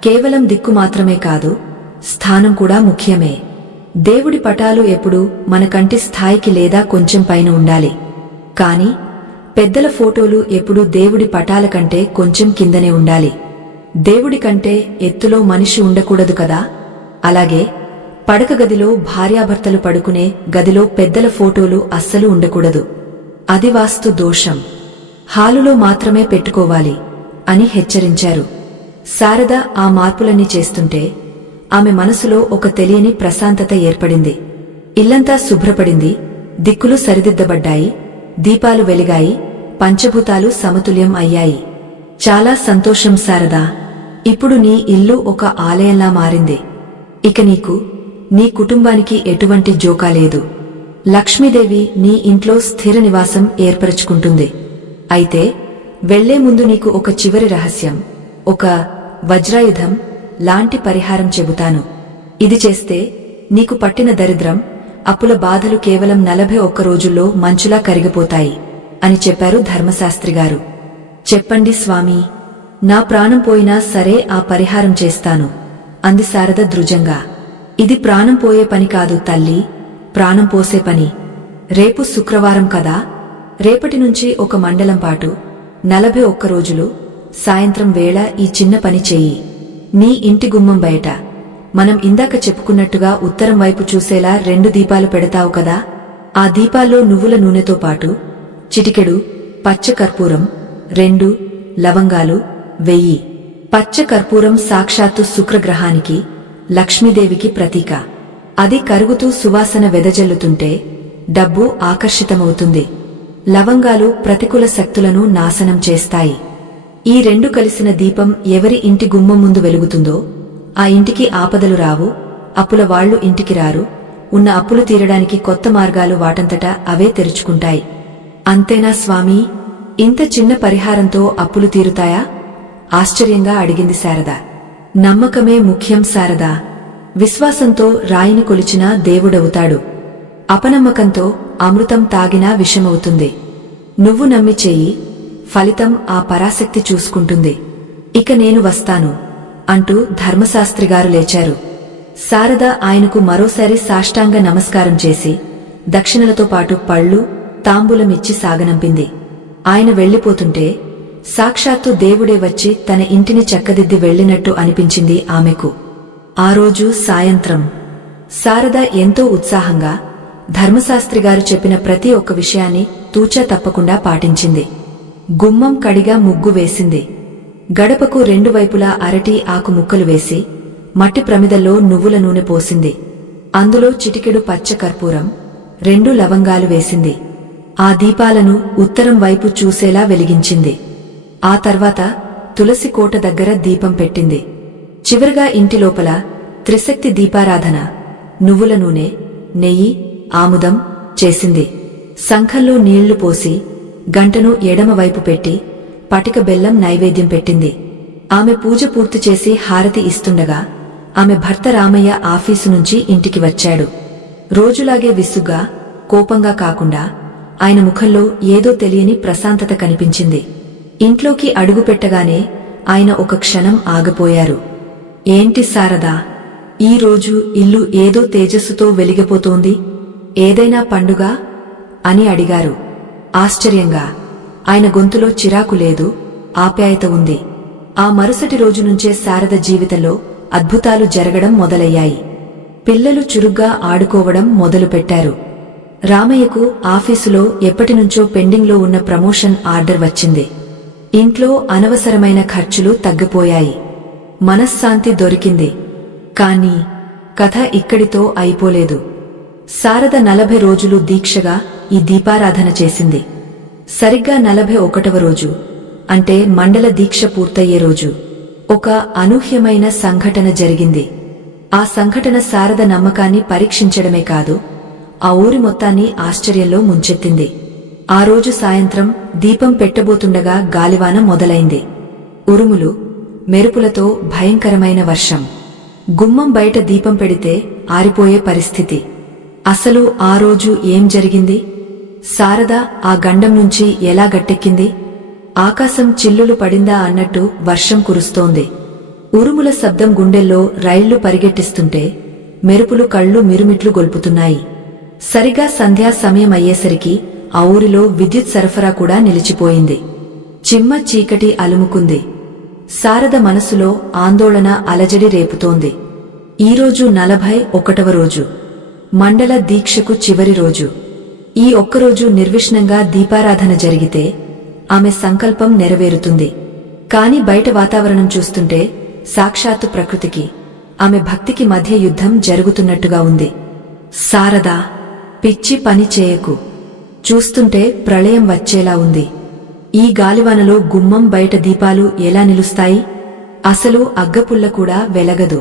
కేవలం దిక్కు మాత్రమే కాదు, స్థానం కూడా ముఖ్యమే. దేవుడి పటాలు ఎప్పుడూ మన కంటి స్థాయికి లేదా కొంచెం పైన ఉండాలి. కాని పెద్దల ఫోటోలు ఎప్పుడూ దేవుడి పటాల కంటే కొంచెం కిందనే ఉండాలి. దేవుడి కంటే ఎత్తులో మనిషి ఉండకూడదు కదా. అలాగే పడక గదిలో భార్యాభర్తలు పడుకునే గదిలో పెద్దల ఫోటోలు అస్సలు ఉండకూడదు. అది వాస్తు దోషం. హాలులో మాత్రమే పెట్టుకోవాలి అని హెచ్చరించారు. శారద ఆ మార్పులన్నీ చేస్తుంటే ఆమె మనసులో ఒక తెలియని ప్రశాంతత ఏర్పడింది. ఇల్లంతా శుభ్రపడింది, దిక్కులు సరిదిద్దబడ్డాయి, దీపాలు వెలిగాయి, పంచభూతాలు సమతుల్యం అయ్యాయి. చాలా సంతోషం శారదా. ఇప్పుడు నీ ఇల్లు ఒక ఆలయంలా మారింది. ఇక నీకు, నీ కుటుంబానికి ఎటువంటి జోకా లేదు. లక్ష్మీదేవి నీ ఇంట్లో స్థిర నివాసం ఏర్పరచుకుంటుంది. అయితే వెళ్లే ముందు నీకు ఒక చివరి రహస్యం, ఒక వజ్రాయుధం లాంటి పరిహారం చెబుతాను. ఇది చేస్తే నీకు పట్టిన దరిద్రం, అప్పుల బాధలు కేవలం 41 రోజుల్లో మంచులా కరిగిపోతాయి అని చెప్పారు ధర్మశాస్త్రిగారు. చెప్పండి స్వామీ, నా ప్రాణం పోయినా సరే ఆ పరిహారం చేస్తాను అంది శారద దృఢంగా. ఇది ప్రాణం పోయే పని కాదు తల్లి, ప్రాణం పోసే పని. రేపు శుక్రవారం కదా, రేపటి నుంచి ఒక మండలం పాటు 41 రోజులు సాయంత్రం వేళ ఈ చిన్న పని చెయ్యి. నీ ఇంటి గుమ్మం బయట మనం ఇందాక చెప్పుకున్నట్టుగా ఉత్తరం వైపు చూసేలా 2 దీపాలు పెడతావు కదా, ఆ దీపాల్లో నువ్వుల నూనెతో పాటు చిటికెడు పచ్చ కర్పూరం, 2 లవంగాలు వెయ్యి. పచ్చ కర్పూరం సాక్షాత్తు శుక్రగ్రహానికి, లక్ష్మీదేవికి ప్రతీక. అది కరుగుతూ సువాసన వెదజల్లుతుంటే డబ్బు ఆకర్షితమవుతుంది. లవంగాలు ప్రతికూల శక్తులను నాశనం చేస్తాయి. ఈ 2 కలిసిన దీపం ఎవరి ఇంటి గుమ్మం ముందు వెలుగుతుందో ఆ ఇంటికి ఆపదలు రావు, అప్పుల వాళ్లు ఇంటికి రారు, ఉన్న అప్పులు తీరడానికి కొత్త మార్గాలు వాటంతటా అవే తెరుచుకుంటాయి. అంతేనా స్వామీ? ఇంత చిన్న పరిహారంతో అప్పులు తీరుతాయా? ఆశ్చర్యంగా అడిగింది శారద. నమ్మకమే ముఖ్యం శారదా. విశ్వాసంతో రాయిని కొలిచినా దేవుడవుతాడు. అపనమ్మకంతో అమృతం తాగినా విషమవుతుంది. నువ్వు నమ్మి చెయ్యి, ఫలితం ఆ పరాశక్తి చూసుకుంటుంది. ఇక నేను వస్తాను అంటూ ధర్మశాస్త్రిగారు లేచారు. శారద ఆయనకు మరోసారి సాష్టాంగ నమస్కారం చేసి దక్షిణలతో పాటు పళ్ళు, తాంబూలమిచ్చి సాగనంపింది. ఆయన వెళ్లిపోతుంటే సాక్షాత్తు దేవుడే వచ్చి తన ఇంటిని చక్కదిద్ది వెళ్లినట్టు అనిపించింది ఆమెకు. ఆ రోజు సాయంత్రం శారద ఎంతో ఉత్సాహంగా ధర్మశాస్త్రిగారు చెప్పిన ప్రతి ఒక్క విషయాన్ని తూచా తప్పకుండా పాటించింది. గుమ్మం కడిగా ముగ్గు వేసింది. గడపకు రెండు వైపులా అరటి ఆకు ముక్కలు వేసి మట్టి ప్రమిదల్లో నువ్వుల నూనె పోసింది. అందులో చిటికెడు పచ్చ కర్పూరం, 2 లవంగాలు వేసింది. ఆ దీపాలను ఉత్తరం వైపు చూసేలా వెలిగించింది. ఆ తర్వాత తులసి కోట దగ్గర దీపం పెట్టింది. చివరగా ఇంటి లోపల త్రిశక్తి దీపారాధన, నువ్వుల నూనె, నెయ్యి, ఆముదం చేసింది. సంఖంలో నీళ్లు పోసి గంటను ఎడమవైపు పెట్టి పటిక బెల్లం నైవేద్యం పెట్టింది. ఆమె పూజ పూర్తి చేసి హారతి ఇస్తుండగా ఆమె భర్త రామయ్య ఆఫీసు నుంచి ఇంటికి వచ్చాడు. రోజులాగే విసుగ్గా, కోపంగా కాకుండా ఆయన ముఖంలో ఏదో తెలియని ప్రశాంతత కనిపించింది. ఇంట్లోకి అడుగుపెట్టగానే ఆయన ఒక క్షణం ఆగిపోయారు. ఏంటి శారదా, ఈ రోజు ఇల్లు ఏదో తేజస్సుతో వెలిగిపోతోంది, ఏదైనా పండుగ అని అడిగారు. ఆశ్చర్యంగా ఆయన గొంతులో చిరాకు లేదు, ఆప్యాయత ఉంది. ఆ మరుసటి రోజు నుంచే శారద జీవితంలో అద్భుతాలు జరగడం మొదలయ్యాయి. పిల్లలు చురుగ్గా ఆడుకోవడం మొదలుపెట్టారు. రామయ్యకు ఆఫీసులో ఎప్పటినుంచో పెండింగ్లో ఉన్న ప్రమోషన్ ఆర్డర్ వచ్చింది. ఇంట్లో అనవసరమైన ఖర్చులు తగ్గిపోయాయి. మనశ్శాంతి దొరికింది. కానీ కథ ఇక్కడితో అయిపోలేదు. శారద 40 రోజులు దీక్షగా ఈ దీపారాధన చేసింది. సరిగ్గా 41వ రోజు, అంటే మండల దీక్ష పూర్తయ్యే రోజు, ఒక అనూహ్యమైన సంఘటన జరిగింది. ఆ సంఘటన శారద నమ్మకాన్ని పరీక్షించడమే కాదు, ఆ ఊరి మొత్తాన్ని ఆశ్చర్యంలో ముంచెత్తింది. ఆ రోజు సాయంత్రం దీపం పెట్టబోతుండగా గాలివాన మొదలైంది. ఉరుములు, మెరుపులతో భయంకరమైన వర్షం. గుమ్మం బయట దీపం పెడితే ఆరిపోయే పరిస్థితి. అసలు ఆ రోజు ఏం జరిగింది? శారద ఆ గండం నుంచి ఎలా గట్టెక్కింది? ఆకాశం చిల్లులు పడిందా అన్నట్టు వర్షం కురుస్తోంది. ఉరుముల శబ్దం గుండెల్లో రైళ్లు పరిగెట్టిస్తుంటే మెరుపులు కళ్ళు మిరుమిట్లు గొల్పుతున్నాయి. సరిగా సంధ్యా సమయం అయ్యేసరికి ఆ ఊరిలో విద్యుత్ సరఫరా కూడా నిలిచిపోయింది. చిమ్మ చీకటి అలుముకుంది. శారద మనసులో ఆందోళన అలజడి రేపుతోంది. ఈరోజు 41వ రోజు, మండల దీక్షకు చివరి రోజు. ఈ ఒక్కరోజు నిర్విష్ణంగా దీపారాధన జరిగితే ఆమె సంకల్పం నెరవేరుతుంది. కాని బయట వాతావరణం చూస్తుంటే సాక్షాత్తు ప్రకృతికి, ఆమె భక్తికి మధ్య యుద్ధం జరుగుతున్నట్టుగా ఉంది. శారదా, పిచ్చి పని చేయకు. చూస్తుంటే ప్రళయం వచ్చేలా ఉంది. ఈ గాలివానలో గుమ్మం బయట దీపాలు ఎలా నిలుస్తాయి? అసలు అగ్గపుల్ల కూడా వెలగదు.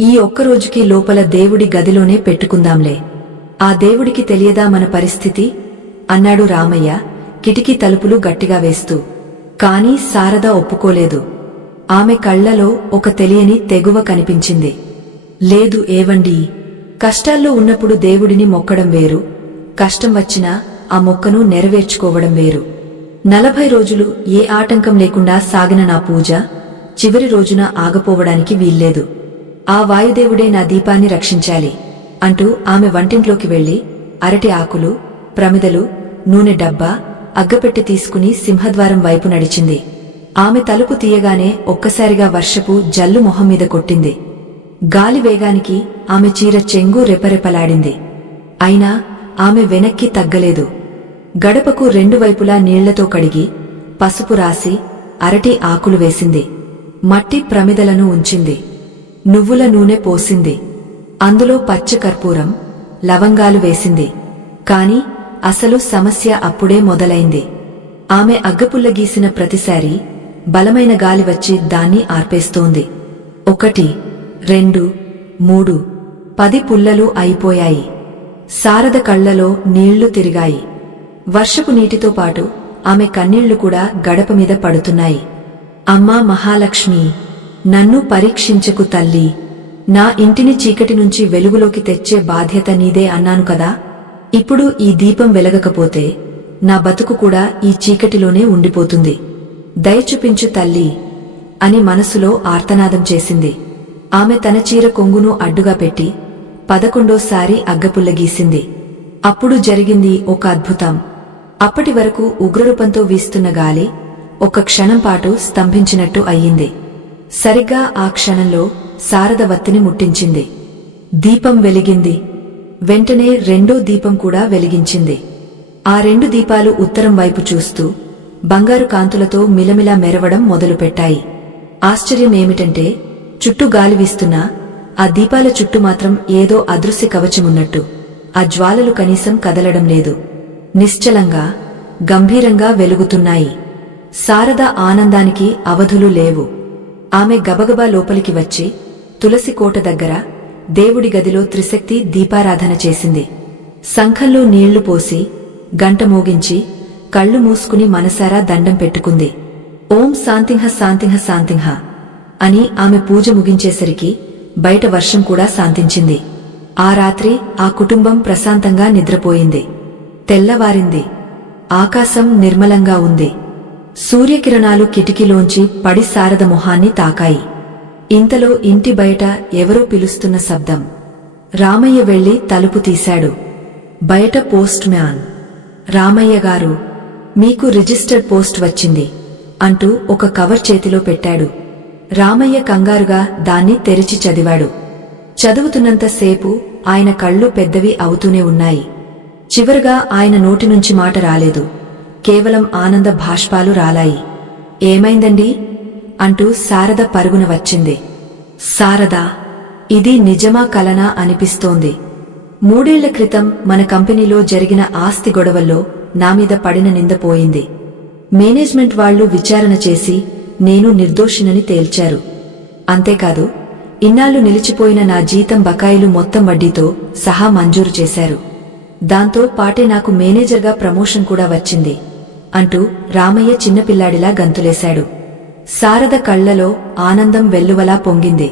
ఈ ఒక్కరోజుకి లోపల దేవుడి గదిలోనే పెట్టుకుందాంలే. ఆ దేవుడికి తెలియదా మన పరిస్థితి? అన్నాడు రామయ్య కిటికీ తలుపులు గట్టిగా వేస్తూ. కాని శారద ఒప్పుకోలేదు. ఆమె కళ్లలో ఒక తెలియని తెగువ కనిపించింది. లేదు ఏవండీ, కష్టాల్లో ఉన్నప్పుడు దేవుడిని మొక్కడం వేరు, కష్టం వచ్చినా ఆ మొక్కను నెరవేర్చుకోవడం వేరు. 40 రోజులు ఏ ఆటంకం లేకుండా సాగిన నా పూజ చివరి రోజున ఆగపోవడానికి వీల్లేదు. ఆ వాయుదేవుడే నా దీపాన్ని రక్షించాలి అంటూ ఆమె వంటింట్లోకి వెళ్లి అరటి ఆకులు, ప్రమిదలు, నూనె డబ్బా, అగ్గపెట్టి తీసుకుని సింహద్వారం వైపు నడిచింది. ఆమె తలుపు తీయగానే ఒక్కసారిగా వర్షపు జల్లు మొహం మీద కొట్టింది. గాలి వేగానికి ఆమె చీర చెంగు రెపరెపలాడింది. అయినా ఆమె వెనక్కి తగ్గలేదు. గడపకు 2 వైపులా నీళ్లతో కడిగి పసుపు రాసి అరటి ఆకులు వేసింది. మట్టి ప్రమిదలను ఉంచింది. నువ్వుల నూనె పోసింది. అందులో పచ్చ కర్పూరం, లవంగాలు వేసింది. కాని అసలు సమస్య అప్పుడే మొదలైంది. ఆమె అగ్గపుల్ల గీసిన ప్రతిసారీ బలమైన గాలి వచ్చి దాన్ని ఆర్పేస్తోంది. 1, 2, 3, 10 పుల్లలు అయిపోయాయి. శారద కళ్లలో నీళ్లు తిరిగాయి. వర్షపు నీటితో పాటు ఆమె కన్నీళ్లు కూడా గడప మీద పడుతున్నాయి. అమ్మా మహాలక్ష్మి, నన్ను పరీక్షించకు తల్లి. నా ఇంటిని చీకటి నుంచి వెలుగులోకి తెచ్చే బాధ్యత నీదే అన్నాను కదా. ఇప్పుడు ఈ దీపం వెలగకపోతే నా బతుకు కూడా ఈ చీకటిలోనే ఉండిపోతుంది. దయచూపించు తల్లి అని మనసులో ఆర్తనాదం చేసింది. ఆమె తన చీర కొంగును అడ్డుగా పెట్టి 11వ అగ్గపుల్ల గీసింది. అప్పుడు జరిగింది ఒక అద్భుతం. అప్పటి వరకు ఉగ్రరూపంతో వీస్తున్న గాలి ఒక్క క్షణం పాటు స్తంభించినట్టు అయ్యింది. సరిగ్గా ఆ క్షణంలో శారద వత్తిని ముట్టించింది. దీపం వెలిగింది. వెంటనే రెండో దీపం కూడా వెలిగించింది. ఆ 2 దీపాలు ఉత్తరం వైపు చూస్తూ బంగారు కాంతులతో మిలమిలా మెరవడం మొదలుపెట్టాయి. ఆశ్చర్యమేమిటంటే చుట్టూ గాలి వీస్తున్నా ఆ దీపాల చుట్టూ మాత్రం ఏదో అదృశ్య కవచమున్నట్టు ఆ జ్వాలలు కనీసం కదలడం లేదు. నిశ్చలంగా, గంభీరంగా వెలుగుతున్నాయి. శారద ఆనందానికి అవధులు లేవు. ఆమె గబగబా లోపలికి వచ్చి తులసి కోట దగ్గర దేవుడి గదిలో త్రిశక్తి దీపారాధన చేసింది. శంఖంలో నీళ్లు పోసి గంట మోగించి కళ్ళు మూసుకుని మనసారా దండం పెట్టుకుంది. ఓం శాంతింహ శాంతింహ శాంతింహ అని ఆమె పూజ ముగించేసరికి బయట వర్షం కూడా శాంతించింది. ఆ రాత్రి ఆ కుటుంబం ప్రశాంతంగా నిద్రపోయింది. తెల్లవారింది. ఆకాశం నిర్మలంగా ఉంది. సూర్యకిరణాలు కిటికీలోంచి పడి శారద మొహాన్ని తాకాయి. ఇంతలో ఇంటి బయట ఎవరో పిలుస్తున్న శబ్దం. రామయ్య వెళ్లి తలుపు తీశాడు. బయట పోస్ట్ మ్యాన్. రామయ్య గారు, మీకు రిజిస్టర్డ్ పోస్ట్ వచ్చింది అంటూ ఒక కవర్ చేతిలో పెట్టాడు. రామయ్య కంగారుగా దాన్ని తెరిచి చదివాడు. చదువుతున్నంతసేపు ఆయన కళ్ళు పెద్దవి అవుతూనే ఉన్నాయి. చివరగా ఆయన నోటి నుంచి మాట రాలేదు. కేవలం ఆనంద భాష్పాలు రాలాయి. ఏమైందండి అంటూ శారద పరుగున వచ్చింది. శారదా, ఇది నిజమా కలనా అనిపిస్తోంది. 3 ఏళ్ల క్రితం మన కంపెనీలో జరిగిన ఆస్తి గొడవల్లో నామీద పడిన నిందపోయింది. మేనేజ్మెంట్ వాళ్లు విచారణ చేసి నేను నిర్దోషినని తేల్చారు. అంతేకాదు, ఇన్నాళ్లు నిలిచిపోయిన నా జీతం బకాయిలు మొత్తం వడ్డీతో సహా మంజూరు చేశారు. దాంతో పాటే నాకు మేనేజర్గా ప్రమోషన్ కూడా వచ్చింది అంటూ రామయ్య చిన్నపిల్లాడిలా గంతులేశాడు. శారద కళ్లలో ఆనందం వెల్లువలా పొంగింది.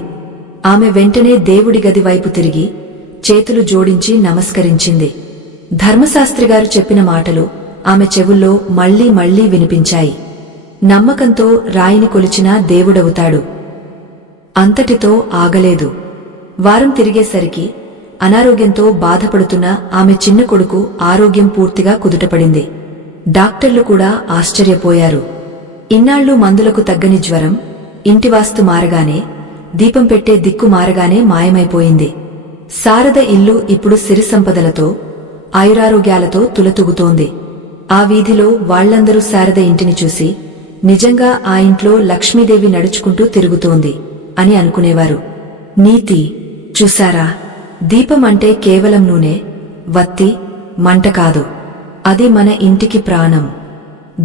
ఆమె వెంటనే దేవుడి గది వైపు తిరిగి చేతులు జోడించి నమస్కరించింది. ధర్మశాస్త్రిగారు చెప్పిన మాటలు ఆమె చెవుల్లో మళ్లీ మళ్లీ వినిపించాయి. నమ్మకంతో రాయిని కొలిచినా దేవుడవుతాడు. అంతటితో ఆగలేదు. వారం తిరిగేసరికి అనారోగ్యంతో బాధపడుతున్న ఆమె చిన్న కొడుకు ఆరోగ్యం పూర్తిగా కుదుటపడింది. డాక్టర్లు కూడా ఆశ్చర్యపోయారు. ఇన్నాళ్లు మందులకు తగ్గని జ్వరం ఇంటివాస్తు మారగానే, దీపం పెట్టే దిక్కు మారగానే మాయమైపోయింది. శారద ఇల్లు ఇప్పుడు సిరి సంపదలతో, ఆయురారోగ్యాలతో తులతూగుతోంది. ఆ వీధిలో వాళ్లందరూ శారద ఇంటిని చూసి నిజంగా ఆ ఇంట్లో లక్ష్మీదేవి నడుచుకుంటూ తిరుగుతోంది అని అనుకునేవారు. నీతి చూశారా? దీపం అంటే కేవలం నూనె, వత్తి, మంట కాదు. అది మన ఇంటికి ప్రాణం.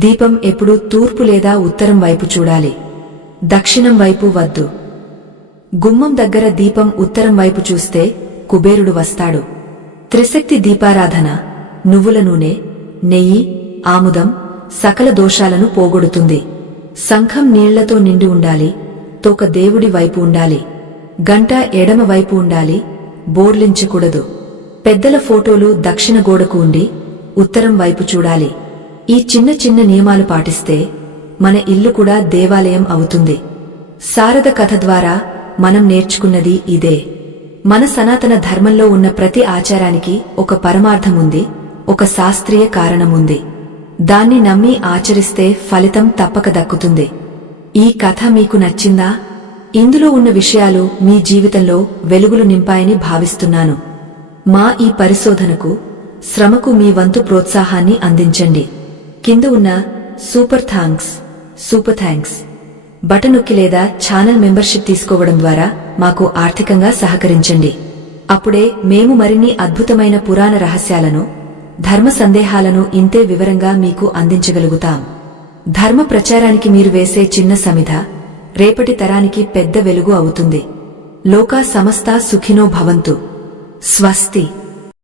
దీపం ఎప్పుడూ తూర్పు లేదా ఉత్తరం వైపు చూడాలి. దక్షిణం వైపు వద్దు. గుమ్మం దగ్గర దీపం ఉత్తరం వైపు చూస్తే కుబేరుడు వస్తాడు. త్రిశక్తి దీపారాధన నువ్వుల నూనె, నెయ్యి, ఆముదం సకల దోషాలను పోగొడుతుంది. శంఖం నీళ్లతో నిండి ఉండాలి. తోక దేవుడి వైపు ఉండాలి. గంట ఎడమ వైపు ఉండాలి. బోర్లించకూడదు. పెద్దల ఫోటోలు దక్షిణ గోడకు ఉండి ఉత్తరం వైపు చూడాలి. ఈ చిన్న చిన్న నియమాలు పాటిస్తే మన ఇల్లు కూడా దేవాలయం అవుతుంది. శారద కథ ద్వారా మనం నేర్చుకున్నది ఇదే. మన సనాతన ధర్మంలో ఉన్న ప్రతి ఆచారానికి ఒక పరమార్థముంది, ఒక శాస్త్రీయ కారణముంది. దాన్ని నమ్మి ఆచరిస్తే ఫలితం తప్పక దక్కుతుంది. ఈ కథ మీకు నచ్చిందా? ఇందులో ఉన్న విషయాలు మీ జీవితంలో వెలుగులు నింపాయని భావిస్తున్నాను. మా ఈ పరిశోధనకు, శ్రమకు మీ వంతు ప్రోత్సాహాన్ని అందించండి. కింద ఉన్న సూపర్ థాంక్స్ బటన్ నొక్కి లేదా ఛానల్ మెంబర్షిప్ తీసుకోవడం ద్వారా మాకు ఆర్థికంగా సహకరించండి. అప్పుడే మేము మరిన్ని అద్భుతమైన పురాణ రహస్యాలను, ధర్మ సందేహాలను ఇంతే వివరంగా మీకు అందించగలుగుతాం. ధర్మ ప్రచారానికి మీరు వేసే చిన్న సమిధ రేపటి తరానికి పెద్ద వెలుగు అవుతుంది. లోకా సమస్తా సుఖినో భవంతు. స్వస్తి.